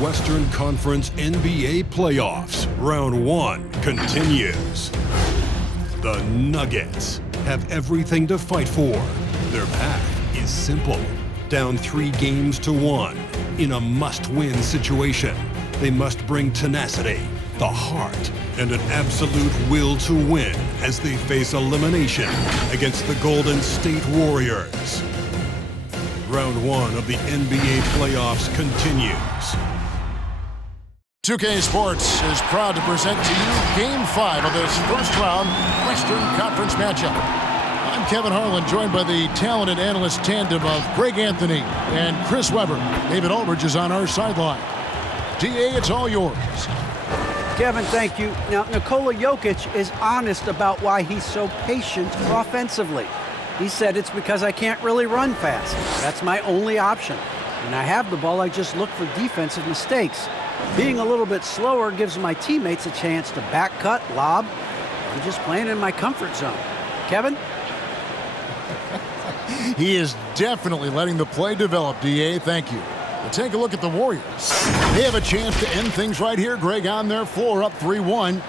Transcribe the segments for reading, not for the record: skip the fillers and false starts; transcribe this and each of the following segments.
Western Conference NBA playoffs. Round 1 continues. The Nuggets have everything to fight for. Their path is simple. Down 3 games to 1 in a must-win situation. They must bring tenacity, the heart, and an absolute will to win as they face elimination against the Golden State Warriors. Round 1 of the NBA playoffs continues. 2K Sports is proud to present to you Game 5 of this first-round Western Conference matchup. I'm Kevin Harlan, joined by the talented analyst tandem of Greg Anthony and Chris Webber. David Aldridge is on our sideline. DA, it's all yours. Kevin, thank you. Now, Nikola Jokic is honest about why he's so patient offensively. He said it's because I can't really run fast. That's my only option. When I have the ball, I just look for defensive mistakes. Being a little bit slower gives my teammates a chance to back cut, lob. I'm just playing in my comfort zone. Kevin? He is definitely letting the play develop, DA. Thank you. But take a look at the Warriors. They have a chance to end things right here, Greg, on their floor, up 3-1.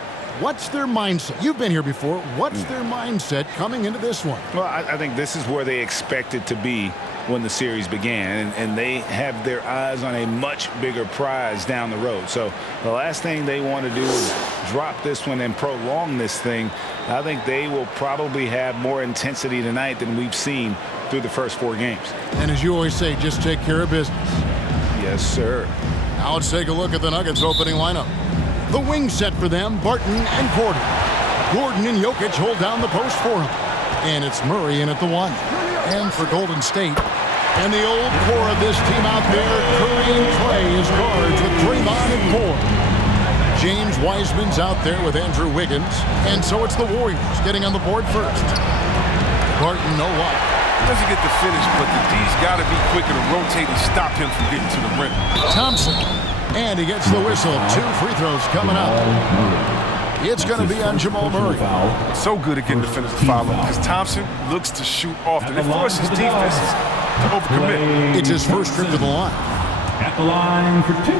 What's their mindset? You've been here before. What's their mindset coming into this one? Well, I think this is where they expected to be when the series began, and they have their eyes on a much bigger prize down the road. So the last thing they want to do is drop this one and prolong this thing. I think they will probably have more intensity tonight than we've seen through the first 4 games. And as you always say, just take care of business. Yes, sir. Now let's take a look at the Nuggets opening lineup. The wing set for them, Barton and Gordon. Gordon and Jokic hold down the post for him. And it's Murray in at the 1. And for Golden State. And the old core of this team out there, Curry and Clay as guards with Draymond and Ford. James Wiseman's out there with Andrew Wiggins. And so it's the Warriors getting on the board first. Barton, no luck. Doesn't get the finish, but the D's got to be quicker to rotate and stop him from getting to the rim. Thompson. And he gets the whistle. 2 free throws coming up. It's going to be on Jamal Murray. So good at getting defenders to follow because Thompson looks to shoot often. It forces defenses to overcommit. It's his first trip to the line. At the line for 2.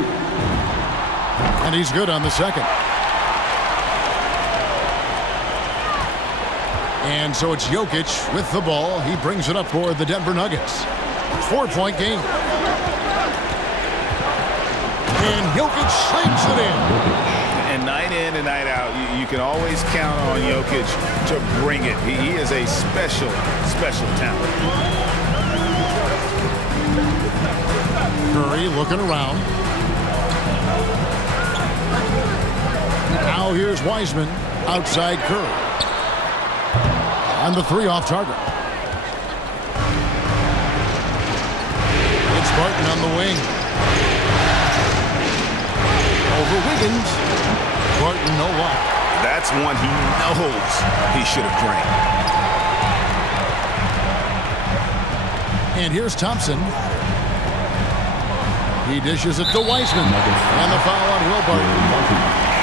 And he's good on the second. And so it's Jokic with the ball. He brings it up for the Denver Nuggets. 4-point game. And Jokic slings it in. And night in and night out, you can always count on Jokic to bring it. He is a special, special talent. Curry looking around. Now here's Wiseman outside Curry. On the 3 off target. It's Barton on the wing. Over Wiggins. Barton, no luck. That's one he knows he should have drained. And here's Thompson. He dishes it to Wiseman. And the foul on Will Barton.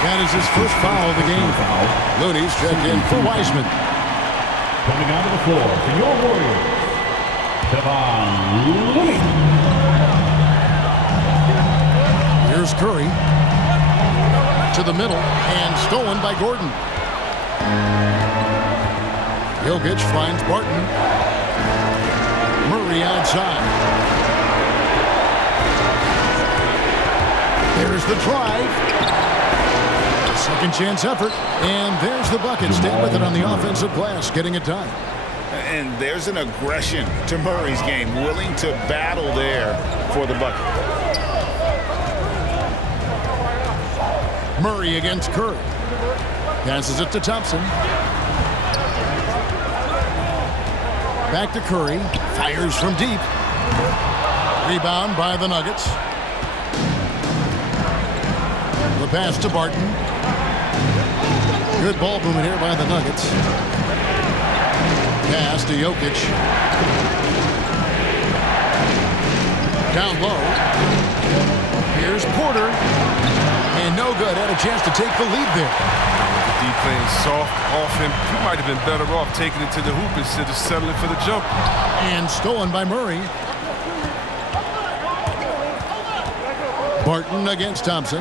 That is his first foul of the game. Looney's check in for Wiseman. Coming onto the floor for your Warriors, Kevin Looney. Here's Curry. To the middle and stolen by Gordon. Jokic finds Barton. Murray outside. There's the drive. Second chance effort. And there's the bucket. Stay with it on the offensive glass, getting it done. And there's an aggression to Murray's game, willing to battle there for the bucket. Murray against Curry. Passes it to Thompson. Back to Curry. Fires from deep. Rebound by the Nuggets. The pass to Barton. Good ball movement here by the Nuggets. Pass to Jokic. Down low. Here's Porter. And no good. Had a chance to take the lead there. The D playing soft off him. He might have been better off taking it to the hoop instead of settling for the jump. And stolen by Murray. Barton against Thompson.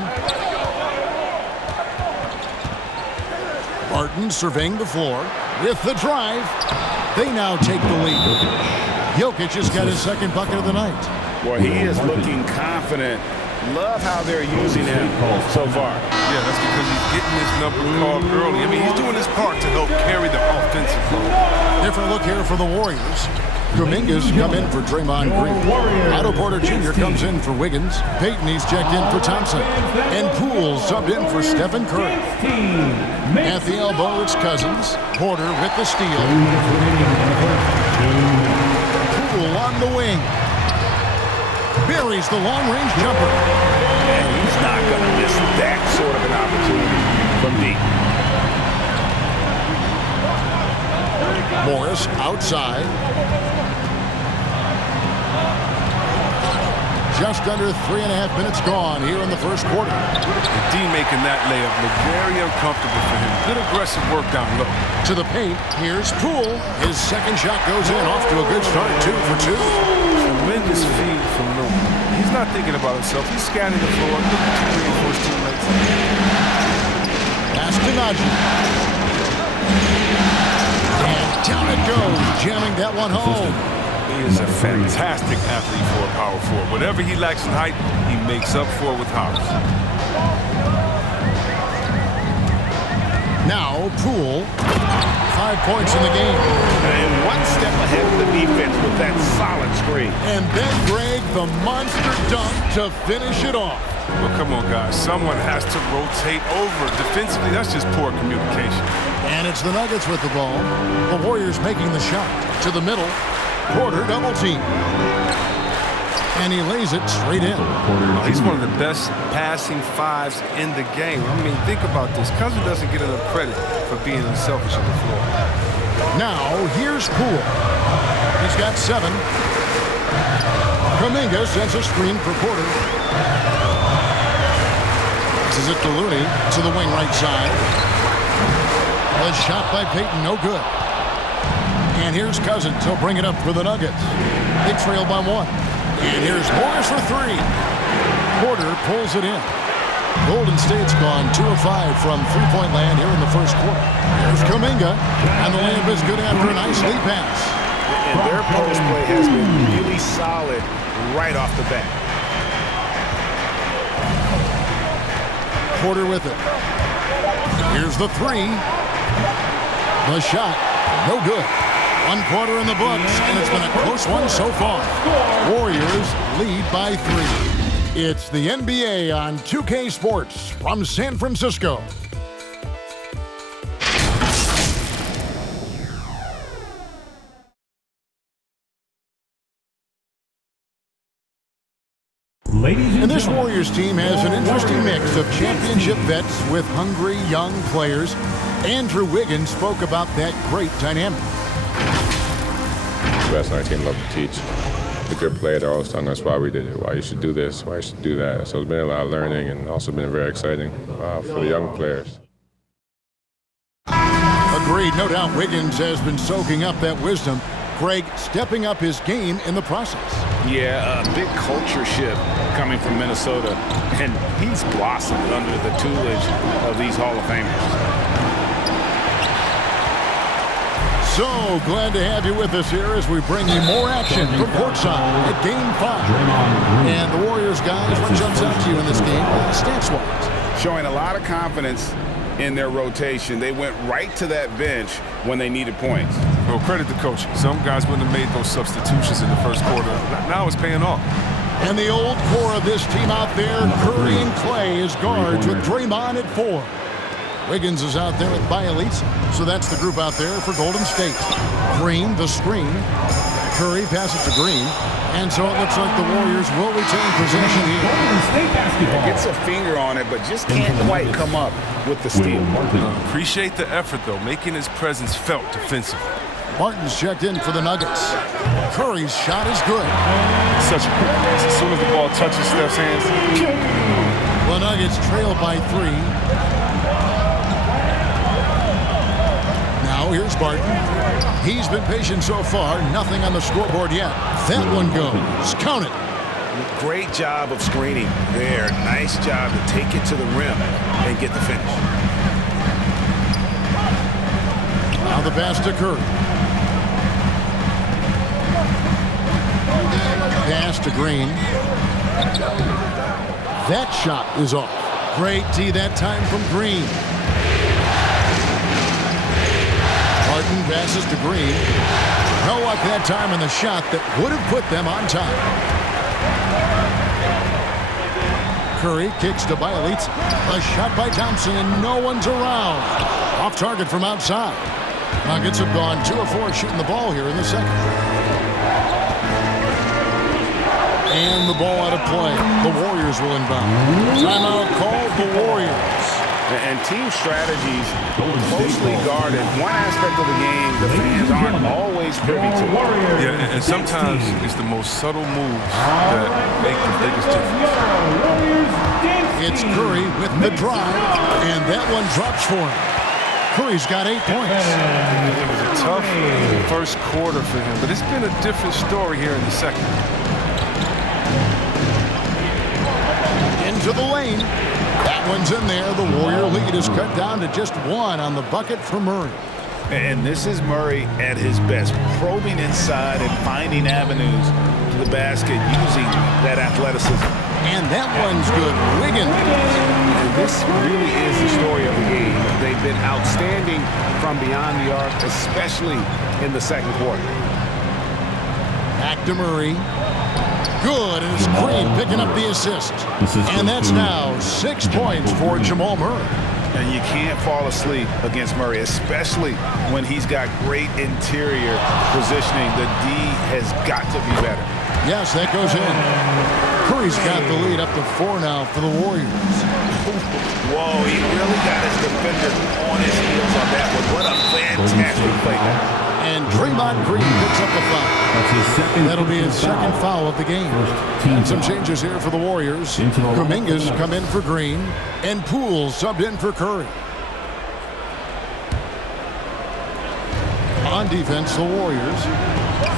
Barton surveying the floor with the drive. They now take the lead. Jokic has got his second bucket of the night. Well, he is looking confident. Love how they're using him so far. Yeah, that's because he's getting his number called early. I mean, he's doing his part to help carry the offensive load. Different look here for the Warriors. Dominguez come in for Draymond Green. Otto Porter Jr. comes in for Wiggins. Payton, he's checked in for Thompson. And Poole subbed in for Stephen Curry. At the elbow, it's Cousins. Porter with the steal. Poole on the wing. Buries the long-range jumper. And he's not going to miss that sort of an opportunity from deep. Morris outside. Just under 3.5 minutes gone here in the first quarter. D making that layup look very uncomfortable for him. Good aggressive work down low. To the paint, here's Poole. His second shot goes in, off to a good start, 2 for 2. Tremendous feed from Newman. He's not thinking about himself. He's scanning the floor, looking to reinforce teammates. Pass to Najee. And down it goes, jamming that one home. He is a fantastic athlete for a power forward. Whatever he lacks in height, he makes up for with hops. Now, Poole, 5 points in the game. And one step ahead of the defense with that solid screen. And then Greg, the monster dunk to finish it off. Well, come on, guys. Someone has to rotate over. Defensively, that's just poor communication. And it's the Nuggets with the ball. The Warriors making the shot. To the middle. Porter double team. And he lays it straight in. He's one of the best passing fives in the game. I mean, think about this. Cousins doesn't get enough credit for being unselfish on the floor. Now, here's Poole. He's got 7. Kuminga sends a screen for Porter. This is it to Looney to the wing right side. A shot by Payton, no good. And here's Cousins. He'll bring it up for the Nuggets. They trail by 1. And here's Morris for 3. Porter pulls it in. Golden State's gone 2 of 5 from three-point land here in the first quarter. Here's Kuminga. And the layup is good after a nice lead pass. And their post play has been really solid right off the bat. Porter with it. Here's the 3. The shot. No good. 1 quarter in the books, and it's been a close one so far. Warriors lead by 3. It's the NBA on 2K Sports from San Francisco. And this Warriors team has an interesting mix of championship vets with hungry young players. Andrew Wiggins spoke about that great dynamic. The best on our team love to teach. The good player, they're always telling us why we did it, why you should do this, why you should do that. So it's been a lot of learning and also been very exciting for the young players. Agreed. No doubt Wiggins has been soaking up that wisdom. Greg stepping up his game in the process. Yeah, a big culture shift coming from Minnesota, and he's blossomed under the tutelage of these Hall of Famers. So glad to have you with us here as we bring you more action from courtside at Game 5. And the Warriors, guys, what jumps out to you in this game, stats-wise? Showing a lot of confidence in their rotation. They went right to that bench when they needed points. Well, credit the coach. Some guys wouldn't have made those substitutions in the first quarter. Now it's paying off. And the old core of this team out there, Curry and Clay as guards with Draymond at 4. Wiggins is out there with Bielitsa. So that's the group out there for Golden State. Green, the screen. Curry passes to Green. And so it looks like the Warriors will retain possession here. Gets a finger on it, but just can't quite come up with the steal. Appreciate the effort, though, making his presence felt defensively. Martin's checked in for the Nuggets. Curry's shot is good. Such a quick pass. As soon as the ball touches Steph's hands. The Nuggets trail by 3. Now here's Barton. He's been patient so far. Nothing on the scoreboard yet. That one goes. Count it. Great job of screening there. Nice job to take it to the rim and get the finish. Now the pass to Curry. Pass to Green. That shot is off. Great D that time from Green. Martin passes to Green. No luck that time in the shot that would have put them on top. Curry kicks to Bielitz. A shot by Thompson, and no one's around. Off target from outside. Nuggets have gone 2 of 4 shooting the ball here in the second. And the ball out of play. The Warriors will inbound. Timeout called the Warriors. And team strategies closely guarded. One aspect of the game the fans aren't always privy to. Yeah, and sometimes it's the most subtle moves that make the biggest difference. It's Curry with the drive, and that one drops for him. Curry's got 8 points. It was a tough first quarter for him, but it's been a different story here in the second. Into the lane. That one's in there. The Warrior lead is cut down to just 1 on the bucket for Murray. And this is Murray at his best, probing inside and finding avenues to the basket using that athleticism. And that one's good. Wiggins. And this really is the story of the game. They've been outstanding from beyond the arc, especially in the second quarter. Back to Murray. Good, and it's Green picking up the assist. And that's now 6 points for Jamal Murray. And you can't fall asleep against Murray, especially when he's got great interior positioning. The D has got to be better. Yes, that goes in. Curry's got the lead up to 4 now for the Warriors. Whoa, he really got his defender on his heels on that one. What a fantastic play. And Draymond Green picks up a foul. That'll be his second foul of the game. And some changes here for the Warriors. Kuminga's come in for Green, and Poole subbed in for Curry. On defense, the Warriors.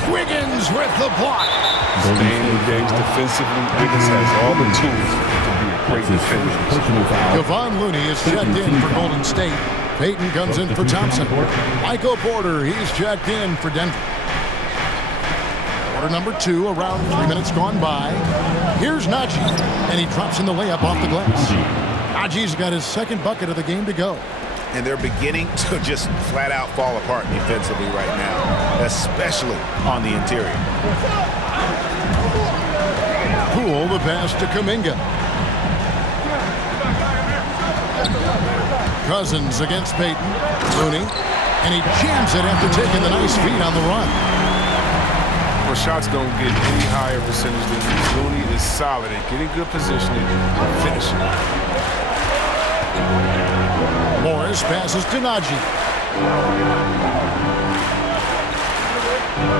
Wiggins with the block. Staying engaged defensively, Wiggins has all the tools to be a great defender. Kevon Looney is checked in for Golden State. Payton comes in for Thompson. Michael Porter, he's checked in for Denver. Quarter number 2, around 3 minutes gone by. Here's Najee, and he drops in the layup off the glass. Najee's got his second bucket of the game to go. And they're beginning to just flat out fall apart defensively right now, especially on the interior. Poole, the pass to Kuminga. Cousins against Payton. Looney. And he jams it after taking the nice feed on the run. Well, shots don't get any higher percentage than this. Looney is solid at getting good positioning and finishing. Morris passes to Najee.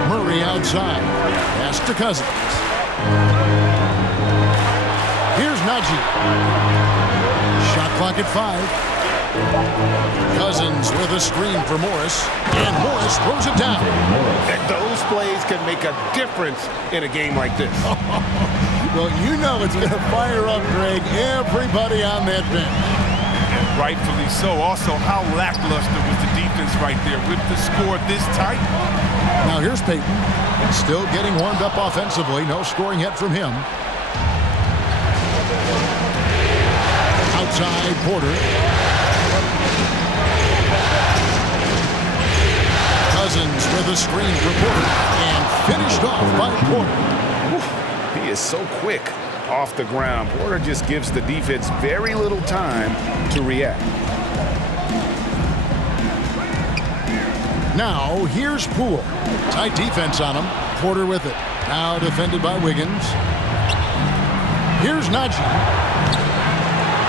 Murray outside. Pass to Cousins. Here's Najee. Shot clock at 5. Cousins with a screen for Morris, and Morris throws it down. And those plays can make a difference in a game like this. Well, you know it's going to fire up, Greg, everybody on that bench. And rightfully so. Also, how lackluster was the defense right there with the score this tight? Now here's Payton, still getting warmed up offensively. No scoring yet from him. Outside, Porter. Cousins with a screen for Porter, and finished off by Porter. He is so quick off the ground. Porter just gives the defense very little time to react. Now here's Poole. Tight defense on him. Porter with it. Now defended by Wiggins. Here's Najee.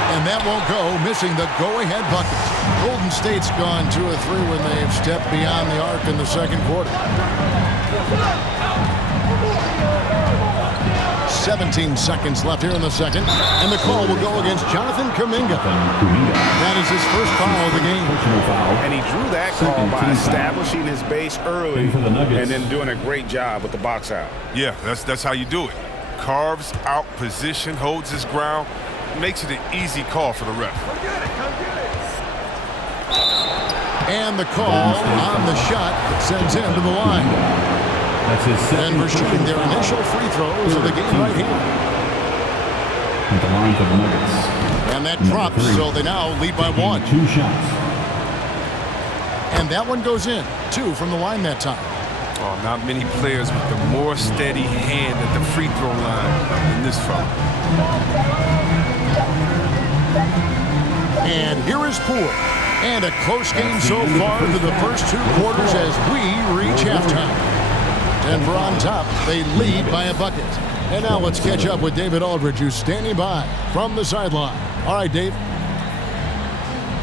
And that won't go, missing the go-ahead bucket. Golden State's gone 2 of 3 when they've stepped beyond the arc in the second quarter. 17 seconds left here in the second, and the call will go against Jonathan Kuminga. That is his first foul of the game. And he drew that call by establishing his base early and then doing a great job with the box out. Yeah, that's how you do it. carves out position, holds his ground, makes it an easy call for the ref. And the call on the shot sends him to the line. That's his second. Denver shooting their initial free throws of the game right here. At the line for the Nuggets. And that drops, so they now lead by 1. 2 shots. And that one goes in. 2 from the line that time. Oh, not many players with a more steady hand at the free throw line than this fella. And here is Poole. And a close game so far through the first 2 quarters as we reach halftime. Denver on top. They lead by a bucket. And now let's catch up with David Aldridge, who's standing by from the sideline. All right, Dave.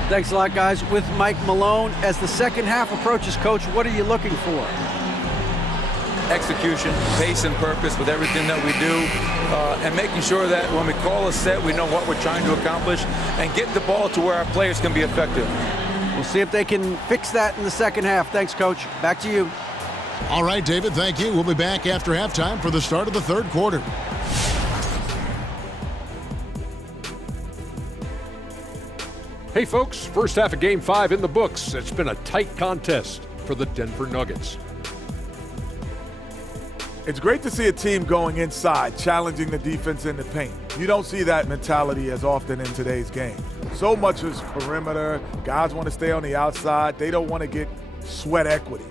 Thanks a lot, guys. With Mike Malone, as the second half approaches, Coach, what are you looking for? Execution, pace and purpose with everything that we do, and making sure that when we call a set, we know what we're trying to accomplish and get the ball to where our players can be effective. We'll see if they can fix that in the second half. Thanks, Coach. Back to you. All right, David, thank you. We'll be back after halftime for the start of the third quarter. Hey, folks, first half of Game 5 in the books. It's been a tight contest for the Denver Nuggets. It's great to see a team going inside, challenging the defense in the paint. You don't see that mentality as often in today's game. So much is perimeter. Guys want to stay on the outside. They don't want to get sweat equity.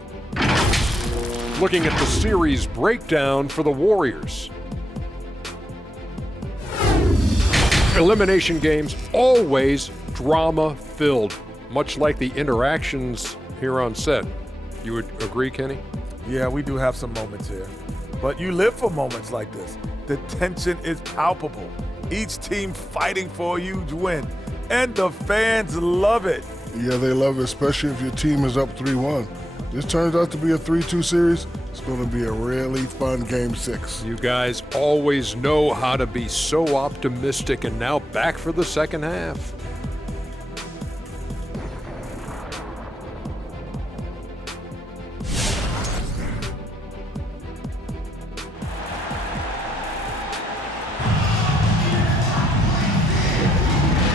Looking at the series breakdown for the Warriors. Elimination games always drama-filled, much like the interactions here on set. You would agree, Kenny? Yeah, we do have some moments here. But you live for moments like this. The tension is palpable. Each team fighting for a huge win. And the fans love it. Yeah, they love it, especially if your team is up 3-1. This turns out to be a 3-2 series. It's going to be a really fun Game 6. You guys always know how to be so optimistic, and now back for the second half.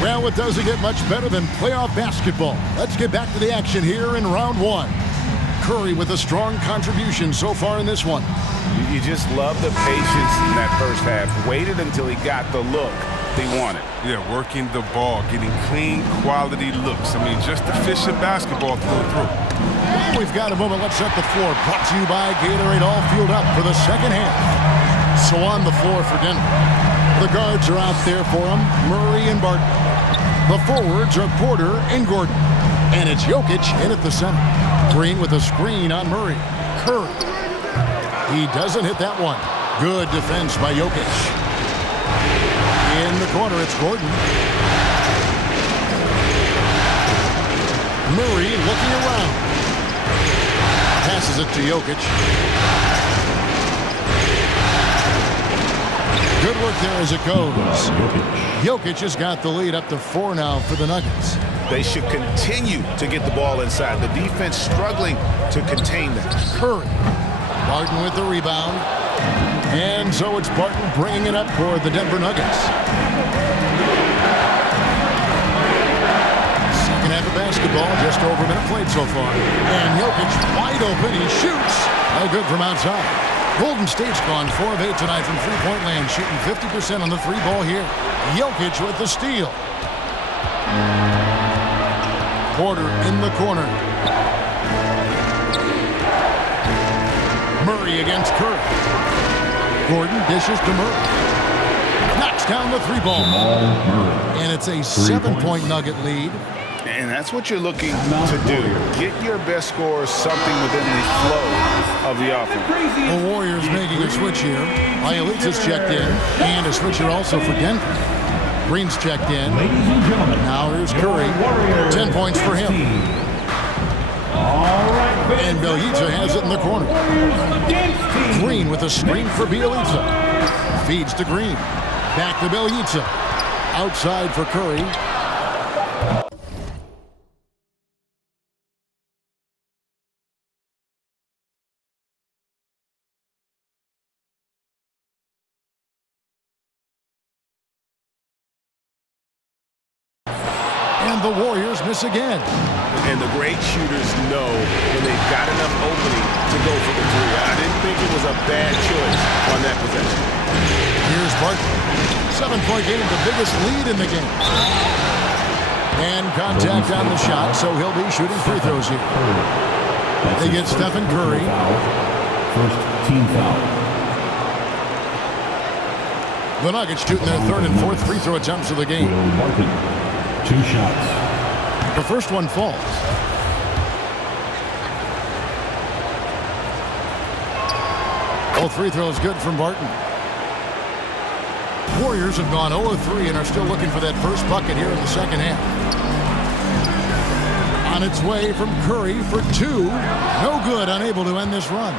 Well, it doesn't get much better than playoff basketball. Let's get back to the action here in round 1. Curry with a strong contribution so far in this one. You just love the patience in that first half. Waited until he got the look he wanted. Yeah, working the ball, getting clean, quality looks. I mean, just efficient basketball through and through. We've got a moment. Let's set the floor. Brought to you by Gatorade, all fueled up for the second half. So on the floor for Denver. The guards are out there for him, Murray and Barton. The forwards are Porter and Gordon. And it's Jokic in at the center. Green with a screen on Murray. Curry. He doesn't hit that one. Good defense by Jokic. In the corner, it's Gordon. Murray looking around. Passes it to Jokic. Good work there as it goes. Jokic has got the lead up to 4 now for the Nuggets. They should continue to get the ball inside. The defense struggling to contain them. Curry. Barton with the rebound. And so it's Barton bringing it up for the Denver Nuggets. Second half of basketball, just over a minute played so far. And Jokic wide open. He shoots. No good from outside. Golden State's gone 4 of 8 tonight from three-point land, shooting 50% on the 3-ball here. Jokic with the steal. Porter in the corner. Murray against Curry. Gordon dishes to Murray. Knocks down the 3-ball. And it's a 7-point Nugget lead. And that's what you're looking to do. Get your best scorers something within the flow of the offense. The Warriors making a switch here. Bielitsa's checked in. And a switcher also for Denver. Green's checked in. Now here's Curry. 10 points for him. And Bielitsa has it in the corner. Green with a screen for Bielitsa. Feeds to Green. Back to Bielitsa. Outside for Curry. And the Warriors miss again. And the great shooters know when they've got enough opening to go for the three. I didn't think it was a bad choice on that possession. Here's Barton. 7-point game, the biggest lead in the game. And contact on the shot, so he'll be shooting free throws here. They get Stephen Curry. First team foul. The Nuggets shooting their third and fourth free throw attempts of the game. Will Barton, 2 shots. The first one falls. Both free throws good from Barton. Warriors have gone 0-3 and are still looking for that first bucket here in the second half. On its way from Curry for 2. No good, unable to end this run.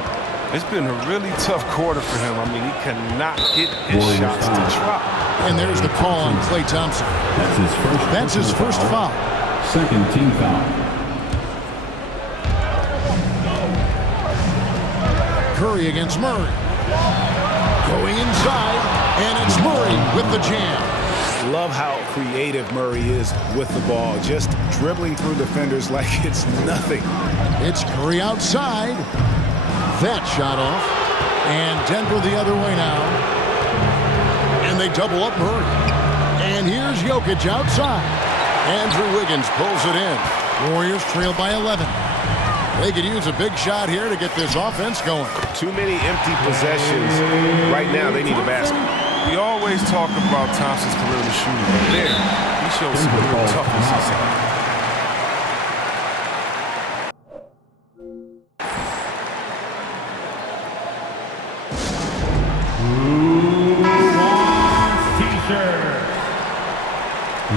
It's been a really tough quarter for him. I mean, he cannot get his shots to drop. And there's the call on Klay Thompson. That's his first foul. Second team foul. Curry against Murray. Going inside, and it's Murray with the jam. Love how creative Murray is with the ball, just dribbling through defenders like it's nothing. It's Curry outside. That shot off. And Denver the other way now. And they double up Murray. And here's Jokic outside. Andrew Wiggins pulls it in. Warriors trail by 11. They could use a big shot here to get this offense going. Too many empty possessions. Right now, they need a basket. We always talk about Thompson's career in the shooting, but there, he shows some real toughness inside.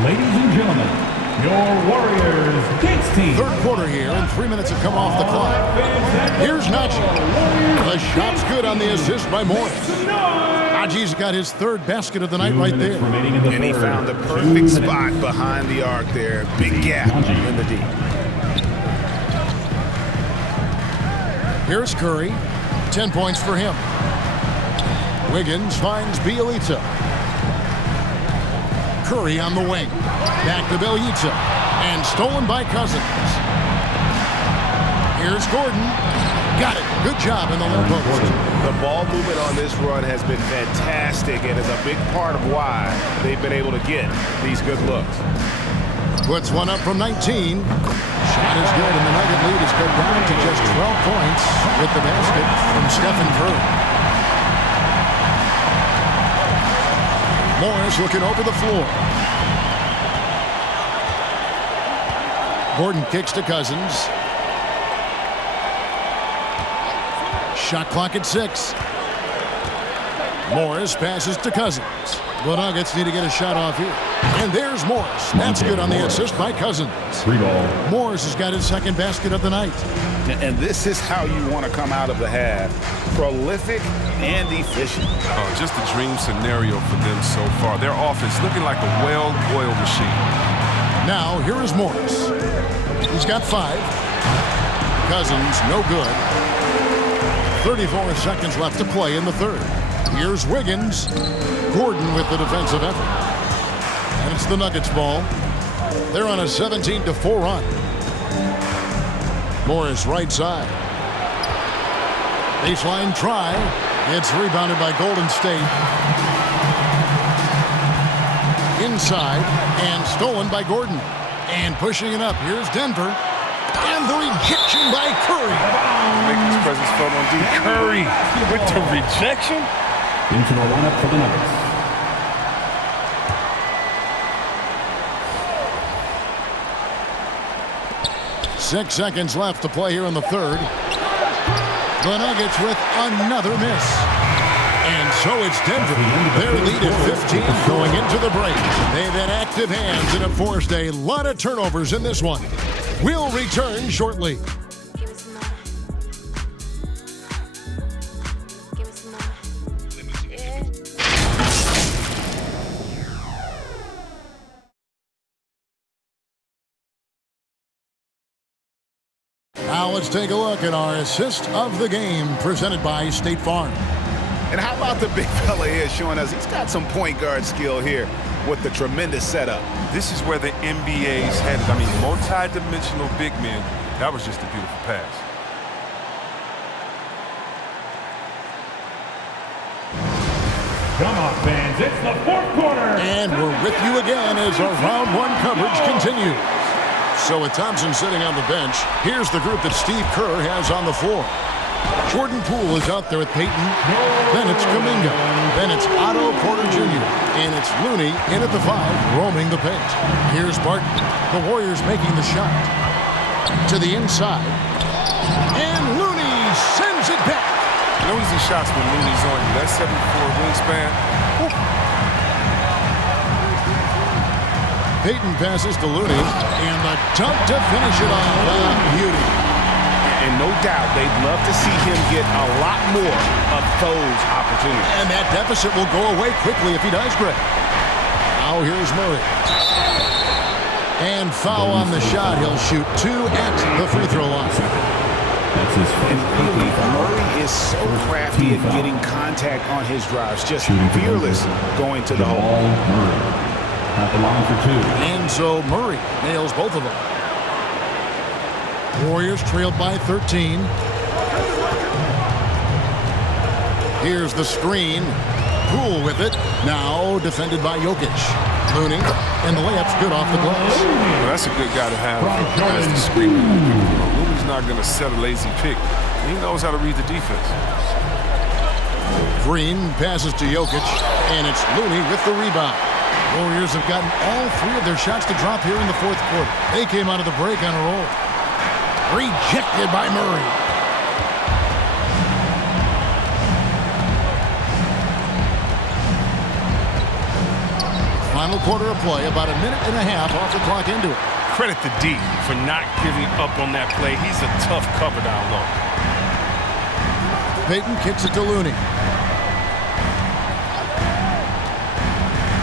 Ladies and gentlemen, your Warriors Kings team. Third quarter here, and 3 minutes have come off the clock. Here's Najee. The shot's good on the assist by Morris. Najee's got his third basket of the night right there. And he found the perfect spot behind the arc there. Big gap in the D. Here's Curry. 10 points for him. Wiggins finds Bielitsa. Curry on the wing. Back to Bielitsa. And stolen by Cousins. Here's Gordon. Got it. Good job in the low post. The ball movement on this run has been fantastic and is a big part of why they've been able to get these good looks. Puts one up from 19. Shot is good, and the Nugget lead is cut down to just 12 points with the basket from Stephen Curry. Morris looking over the floor. Gordon kicks to Cousins. Shot clock at 6. Morris passes to Cousins. The Nuggets need to get a shot off here. And there's Morris. That's good on the assist by Cousins. 3 ball. Morris has got his second basket of the night. And this is how you want to come out of the half. Prolific and efficient. Oh, just a dream scenario for them so far. Their offense looking like a well-oiled machine. Now, here is Morris. He's got 5. Cousins, no good. 34 seconds left to play in the third. Here's Wiggins. Gordon with the defensive effort. And it's the Nuggets ball. They're on a 17-4 run. Morris right side. Baseline try. It's rebounded by Golden State. Inside and stolen by Gordon. And pushing it up. Here's Denver. And the rejection by Curry. Making his presence felt on D. Curry with the rejection. Into the lineup for the Nuggets. Six seconds left to play here in the third. The Nuggets with another miss. And so it's Denver. Their lead is 15 going into the break. They've had active hands and have forced a lot of turnovers in this one. We'll return shortly. Now let's take a look at our assist of the game presented by State Farm. And how about the big fella here showing us he's got some point guard skill here. with the tremendous setup. This is where the NBA's headed. I mean, multi-dimensional big men. That was just a beautiful pass. Come on, fans, it's the fourth quarter. And we're with you again as our round one coverage continues. So with Thompson sitting on the bench, here's the group that Steve Kerr has on the floor. Jordan Poole is out there with Payton. Then it's Kuminga. Then it's Otto Porter Jr. And it's Looney in at the 5, roaming the paint. Here's Barton. The Warriors making the shot. To the inside. And Looney sends it back. No easy shots when Looney's on you. That 7'4" wingspan. Payton passes to Looney. And the dunk to finish it off. Beauty. And no doubt they'd love to see him get a lot more of those opportunities. And that deficit will go away quickly if he does, Greg. Now here's Murray. And foul on the shot. He'll shoot 2 at the free throw line. And really, Murray is so crafty at getting contact on his drives. Just fearless going to the hole. At the line for 2. And so Murray nails both of them. Warriors trailed by 13. Here's the screen. Poole with it. Now defended by Jokic. Looney. And the layup's good off the glass. Well, that's a good guy to have as the screen. Looney's not going to set a lazy pick. He knows how to read the defense. Green passes to Jokic. And it's Looney with the rebound. Warriors have gotten all 3 of their shots to drop here in the fourth quarter. They came out of the break on a roll. Rejected by Murray. Final quarter of play, about a minute and a half off the clock into it. Credit to D for not giving up on that play. He's a tough cover down low. Payton kicks it to Looney.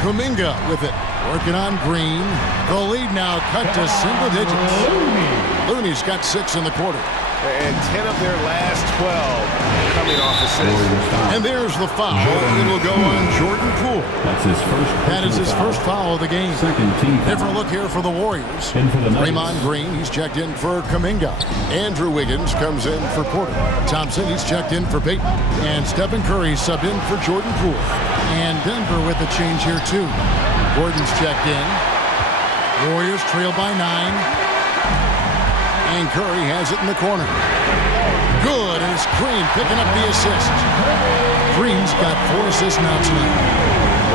Kuminga with it. Working on Green. The lead now cut to single digits. Looney's got 6 in the quarter. And 10 of their last 12 coming off assists. And there's the foul. It'll go on Jordan Poole. That's his first. That is his first foul of the game. Second team foul. Different look here for the Warriors. In for the Nuggets. Draymond Green, he's checked in for Kuminga. Andrew Wiggins comes in for Porter. Thompson, he's checked in for Payton. And Stephen Curry subbed in for Jordan Poole. And Denver with a change here too. Gordon's checked in. Warriors trail by 9. And Curry has it in the corner. Good, and it's Green picking up the assist. Green's got 4 assists now tonight.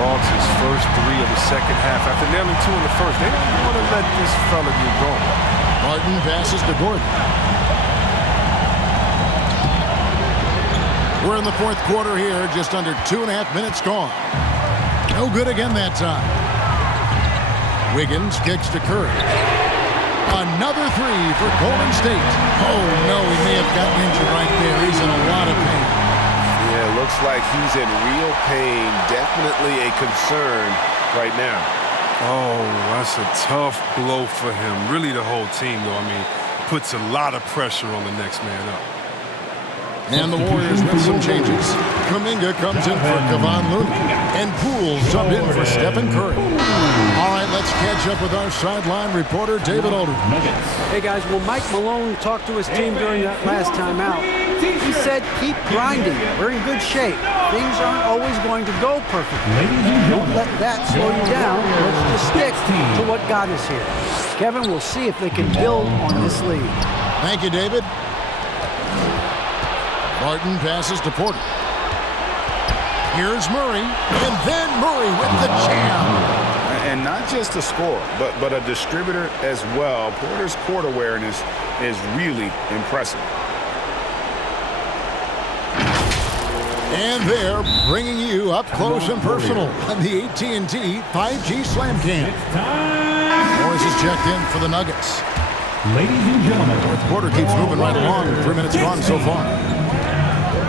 Logs his first 3 of the second half. After nailing 2 in the first, they don't want to let this fella get going. Martin passes to Gordon. We're in the fourth quarter here, just under 2.5 minutes gone. No good again that time. Wiggins kicks to Curry. Another 3 for Golden State. Oh, no, he may have gotten injured right there. He's in a lot of pain. Yeah, looks like he's in real pain. Definitely a concern right now. Oh, that's a tough blow for him. Really the whole team, though. I mean, puts a lot of pressure on the next man up. And the Warriors with some changes. Kuminga comes in for Kevon Looney. And Poole subbed in for Stephen Curry. All right, let's catch up with our sideline reporter, David Aldridge. Hey, guys, well, Mike Malone talked to his team during that last time out. He said, keep grinding. We're in good shape. Things aren't always going to go perfectly. Don't let that slow you down. Let's just stick to what got us here. Kevin, we'll see if they can build on this lead. Thank you, David. Martin passes to Porter. Here's Murray, and then Murray with the jam. And not just a scorer, but a distributor as well. Porter's court awareness is really impressive. And they're bringing you up close and personal on the AT&T 5G Slam Cam. Morris is checked in for the Nuggets. Ladies and gentlemen, Fourth quarter keeps moving right along. 3 minutes gone so far.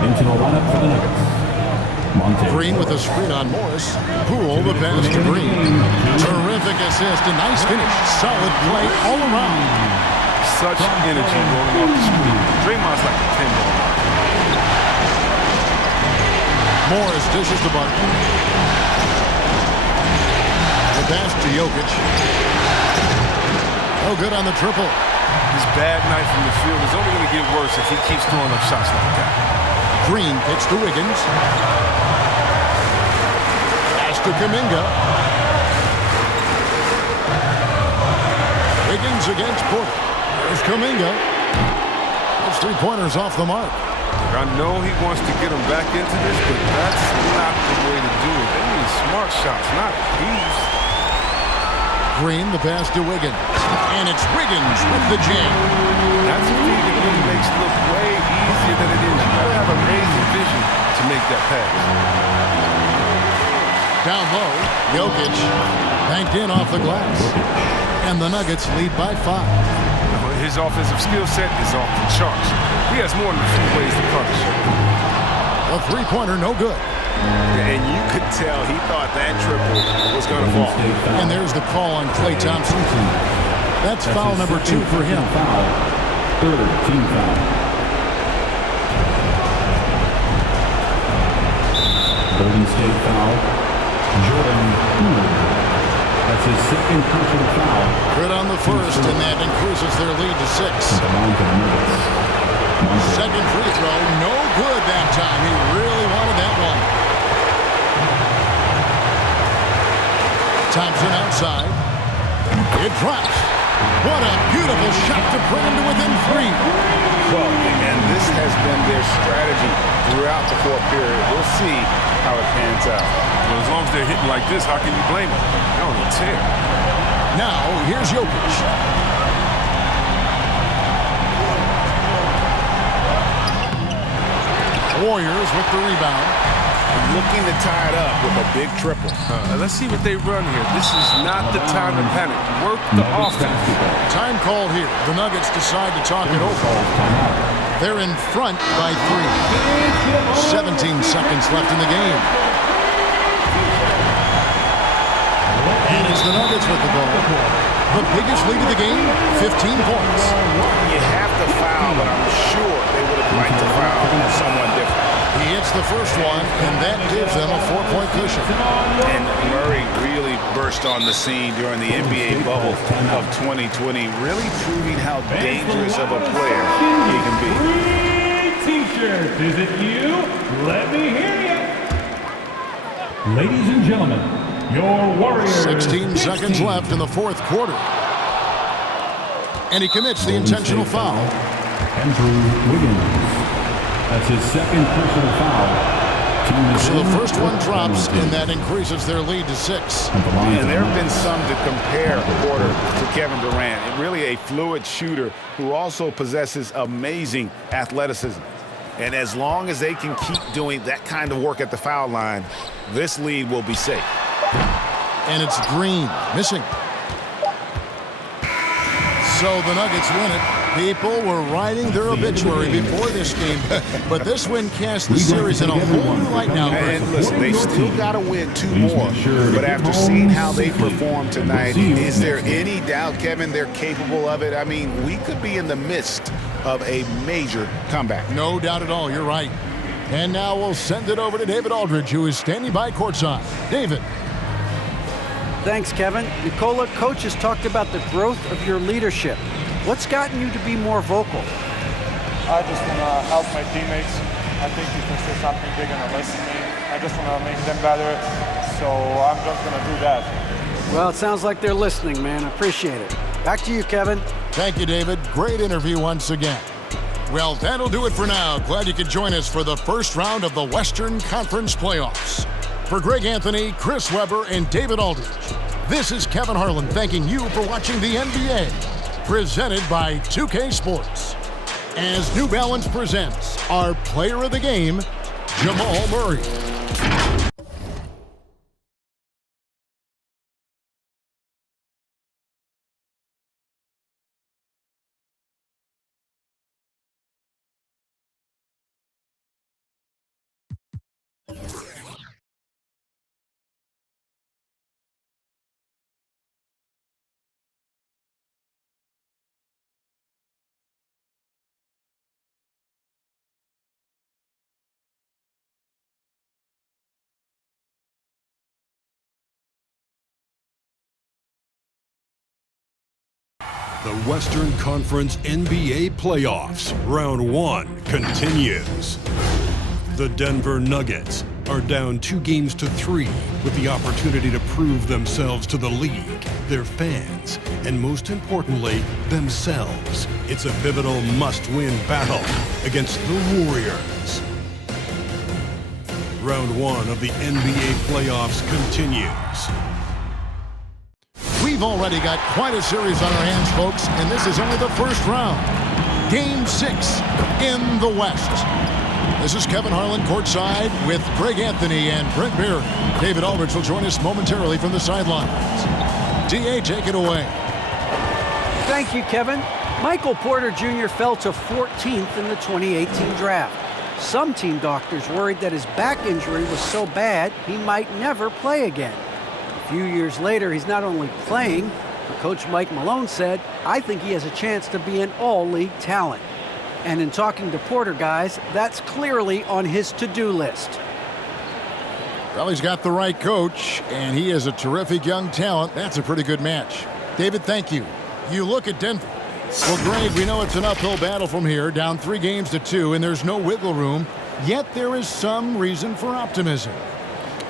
into the lineup for the Nuggets. Monte. Green with a screen on Morris. Poole the pass to Green. Terrific assist, a nice finish. Solid play all around. Such energy rolling off the screen. Draymond's like a pinball. Morris dishes to Barton. pass to Jokic. No good on the triple. His bad night from the field is only going to get worse if he keeps throwing up shots like that. Green pitch to Wiggins. Pass to Kuminga. Wiggins against Porter. There's Kuminga. Those three-pointers off the mark. I know he wants to get him back into this, but that's not the way to do it. They need smart shots, not thieves. Green, the pass to Wiggins. And it's Wiggins with the jam. That's a feed that really makes it look way easier than it is. You gotta have amazing vision to make that pass. Down low, Jokic banked in off the glass. And the Nuggets lead by 5. His offensive skill set is off the charts. He has more than a few ways to punish. A three-pointer, no good. And you could tell he thought that triple was going to fall. And there's the call on Klay Thompson. That's foul number 2 for him. Third team foul. Golden State foul. Jordan Poole. That's his second personal foul. Good on the first, and that increases their lead to 6. Second free throw, no good that time. He really wanted that one. Thompson outside. It drops. What a beautiful shot to bring him to within 3. Well, and this has been their strategy throughout the fourth period. We'll see how it pans out. Well, as long as they're hitting like this, how can you blame them? They're on a tear. Now, here's Jokic. Warriors with the rebound. Looking to tie it up with a big triple. Let's see what they run here. This is not the time to panic. Work the offense. Time called here. The Nuggets decide to talk it over. They're in front by 3. 17 seconds left in the game. And it's the Nuggets with the ball. The biggest lead of the game, 15 points. You have to foul, but I'm sure they would have liked to foul someone different. He hits the first one, and that gives them a 4-point cushion. And Murray really burst on the scene during the NBA bubble of 2020, really proving how dangerous of a player he can be. T-shirts, is it you? Let me hear you. Ladies and gentlemen, your Warriors. 16 seconds left in the fourth quarter. And he commits the intentional foul. Andrew Wiggins. That's his second personal foul. So the first one drops, and that increases their lead to 6. And there have been some to compare Porter to Kevin Durant. And really a fluid shooter who also possesses amazing athleticism. And as long as they can keep doing that kind of work at the foul line, this lead will be safe. And it's Green, missing. So the Nuggets win it. People were writing their obituary before this game, but this win cast the series in a whole new light now. And listen, they still got to win 2 more, but after seeing how they performed tonight, is there any doubt, Kevin, they're capable of it? I mean, we could be in the midst of a major comeback. No doubt at all, you're right. And now we'll send it over to David Aldridge, who is standing by courtside. David. Thanks, Kevin. Nikola, Coach has talked about the growth of your leadership. What's gotten you to be more vocal? I just want to help my teammates. I think if I say something, they're going to listen to me. I just want to make them better, so I'm just going to do that. Well, it sounds like they're listening, man. I appreciate it. Back to you, Kevin. Thank you, David. Great interview once again. Well, that'll do it for now. Glad you could join us for the first round of the Western Conference Playoffs. For Greg Anthony, Chris Webber, and David Aldridge, this is Kevin Harlan thanking you for watching the NBA, presented by 2K Sports. As New Balance presents our player of the game, Jamal Murray. The Western Conference NBA playoffs, round 1 continues. The Denver Nuggets are down 2-3 with the opportunity to prove themselves to the league, their fans, and most importantly, themselves. It's a pivotal must-win battle against the Warriors. Round 1 of the NBA playoffs continues. We've already got quite a series on our hands, folks, and this is only the first round. Game 6 in the West. This is Kevin Harlan courtside with Greg Anthony and Brent Beard. David Aldridge will join us momentarily from the sidelines. D.A., take it away. Thank you, Kevin. Michael Porter Jr. fell to 14th in the 2018 draft. Some team doctors worried that his back injury was so bad he might never play again. A few years later, he's not only playing, but Coach Mike Malone said, "I think he has a chance to be an all-league talent." And in talking to Porter, guys, that's clearly on his to-do list. Well, he's got the right coach, and he is a terrific young talent. That's a pretty good match. David, thank you. You look at Denver. Well, Greg, we know it's an uphill battle from here, down 3-2, and there's no wiggle room. Yet there is some reason for optimism.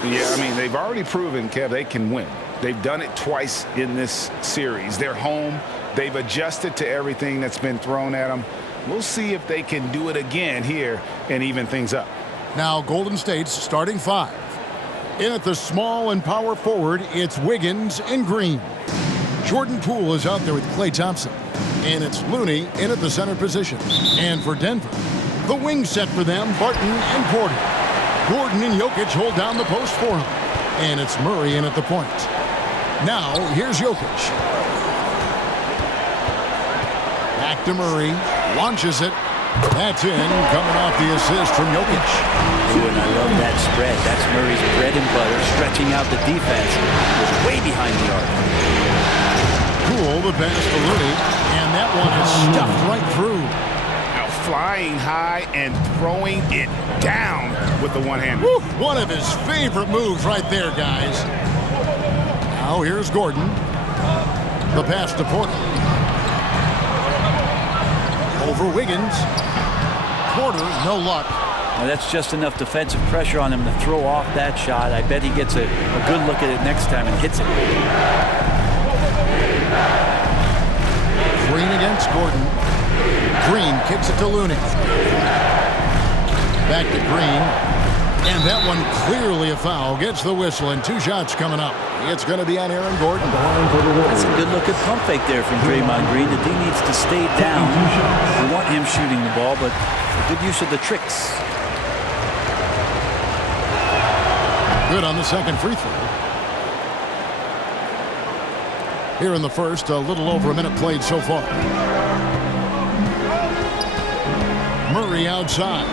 Yeah, I mean, they've already proven, Kev, they can win. They've done it twice in this series. They're home. They've adjusted to everything that's been thrown at them. We'll see if they can do it again here and even things up. Now, Golden State's starting 5. In at the small and power forward, it's Wiggins and Green. Jordan Poole is out there with Klay Thompson. And it's Looney in at the center position. And for Denver, the wing set for them, Barton and Porter. Gordon and Jokic hold down the post for him. And it's Murray in at the point. Now, here's Jokic. Back to Murray. Launches it. That's in. Coming off the assist from Jokic. Ooh, and I love that spread. That's Murray's bread and butter, stretching out the defense. Was way behind the arc. Poole, the pass to Looney. And that one is stuffed right through. Now flying high and throwing it down with the one-hander. One of his favorite moves right there, guys. Now here's Gordon. The pass to Porter. Over Wiggins. Porter, no luck. Now that's just enough defensive pressure on him to throw off that shot. I bet he gets a good look at it next time and hits it. Green against Gordon. Green kicks it to Looney. Back to Green. And that one clearly a foul. Gets the whistle and 2 shots coming up. It's going to be on Aaron Gordon. That's a good look at pump fake there from Draymond Green. The D needs to stay down. We want him shooting the ball, but a good use of the tricks. Good on the second free throw. Here in the first, a little over a minute played so far. Murray outside.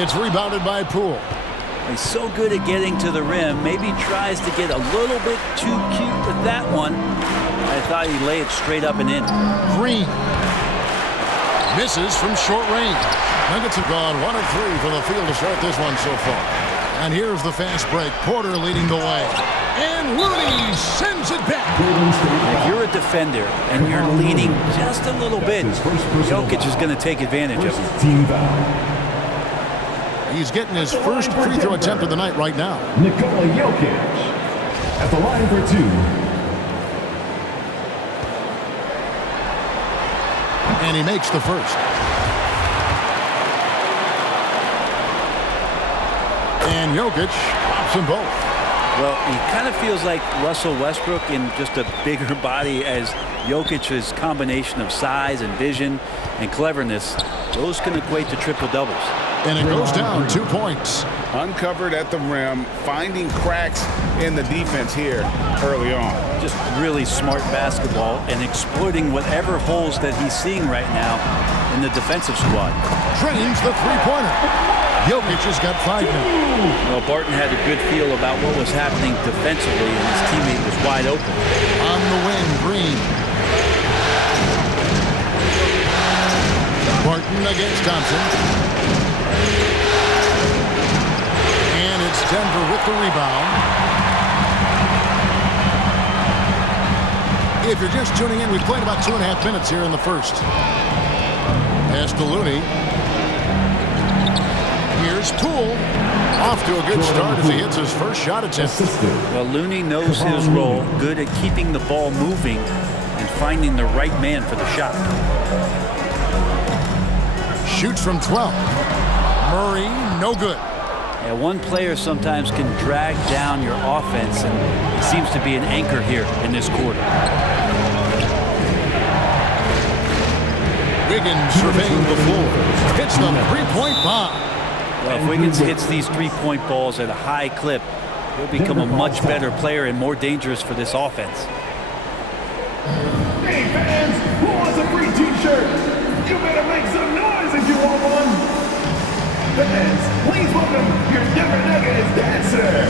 It's rebounded by Poole. He's so good at getting to the rim. Maybe tries to get a little bit too cute with that one. I thought he'd lay it straight up and in. Green misses from short range. Nuggets have gone 1 of 3 from the field to start this one so far. And here's the fast break. Porter leading the way. And Looney sends it back. If you're a defender and you're leading just a little bit, Jokic is going to take advantage of it. Team foul. He's getting his first free throw attempt of the night right now. Nikola Jokic at the line for 2. And he makes the first. And Jokic pops them both. Well, he kind of feels like Russell Westbrook in just a bigger body as Jokic's combination of size and vision and cleverness. Those can equate to triple doubles. And it goes down 2 points. Uncovered at the rim, finding cracks in the defense here early on. Just really smart basketball and exploiting whatever holes that he's seeing right now in the defensive squad. Drains the three-pointer. Jokic has got 5 now. Well, Barton had a good feel about what was happening defensively, and his teammate was wide open. On the wing, Green. Barton against Thompson. And the rebound. If you're just tuning in, we've played about 2.5 minutes here in the first. Pass to Looney. Here's Poole. Off to a good start as he hits his first shot attempt. Well, Looney knows his role, good at keeping the ball moving and finding the right man for the shot. Shoots from 12. Murray, no good. Yeah, one player sometimes can drag down your offense, and he seems to be an anchor here in this quarter. Wiggins surveying the floor. Hits the three-point bomb. Well, if Wiggins hits these three-point balls at a high clip, he'll become a much better player and more dangerous for this offense. Hey fans, who wants a free t-shirt? You better make some noise if you want one. Fans, please welcome your Denver Nuggets dancer.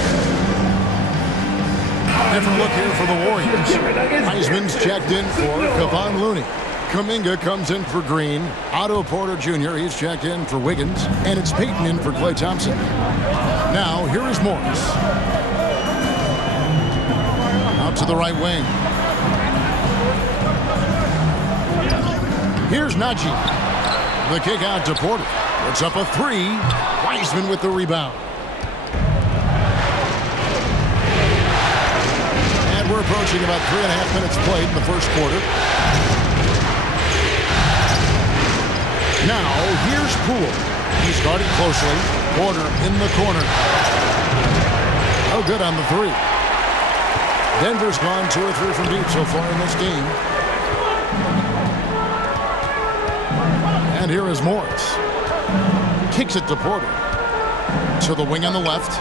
Different look here for the Warriors. Wiseman's checked in for Kevon Looney. Kuminga comes in for Green. Otto Porter Jr. He's checked in for Wiggins. And it's Payton in for Klay Thompson. Now, here is Morris. Out to the right wing. Here's Najee. The kick out to Porter. Puts up a three. Wiseman with the rebound. And we're approaching about 3.5 minutes played in the first quarter. Now, here's Poole. He's guarded closely. Porter in the corner. No good on the three. Denver's gone 2 or 3 from deep so far in this game. And here is Morris. Kicks it to Porter. To the wing on the left.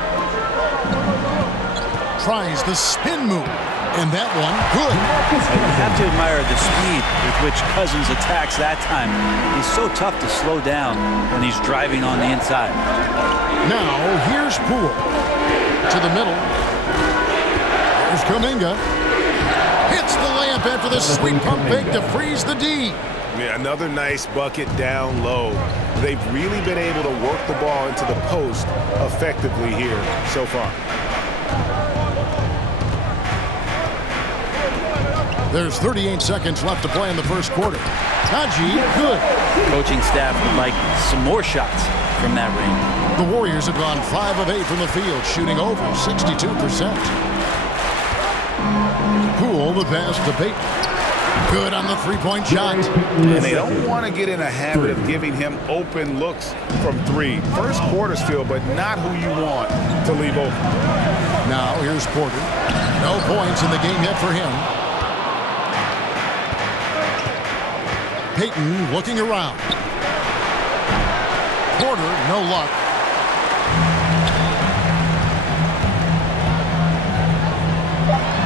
Tries the spin move. And that one, good. You have to admire the speed with which Cousins attacks that time. He's so tough to slow down when he's driving on the inside. Now, here's Poole. To the middle. Here's Kuminga. Hits the layup after the sweet pump fake to freeze the D. Yeah, another nice bucket down low. They've really been able to work the ball into the post effectively here so far. There's 38 seconds left to play in the first quarter. Najee, good. Coaching staff would like some more shots from that range. The Warriors have gone 5 of 8 from the field, shooting over 62%. Poole the pass to Payton. Good on the three-point shot. And they don't want to get in a habit of giving him open looks from 3. First quarter still, but not who you want to leave open. Now here's Porter. No points in the game yet for him. Payton looking around. Porter, no luck.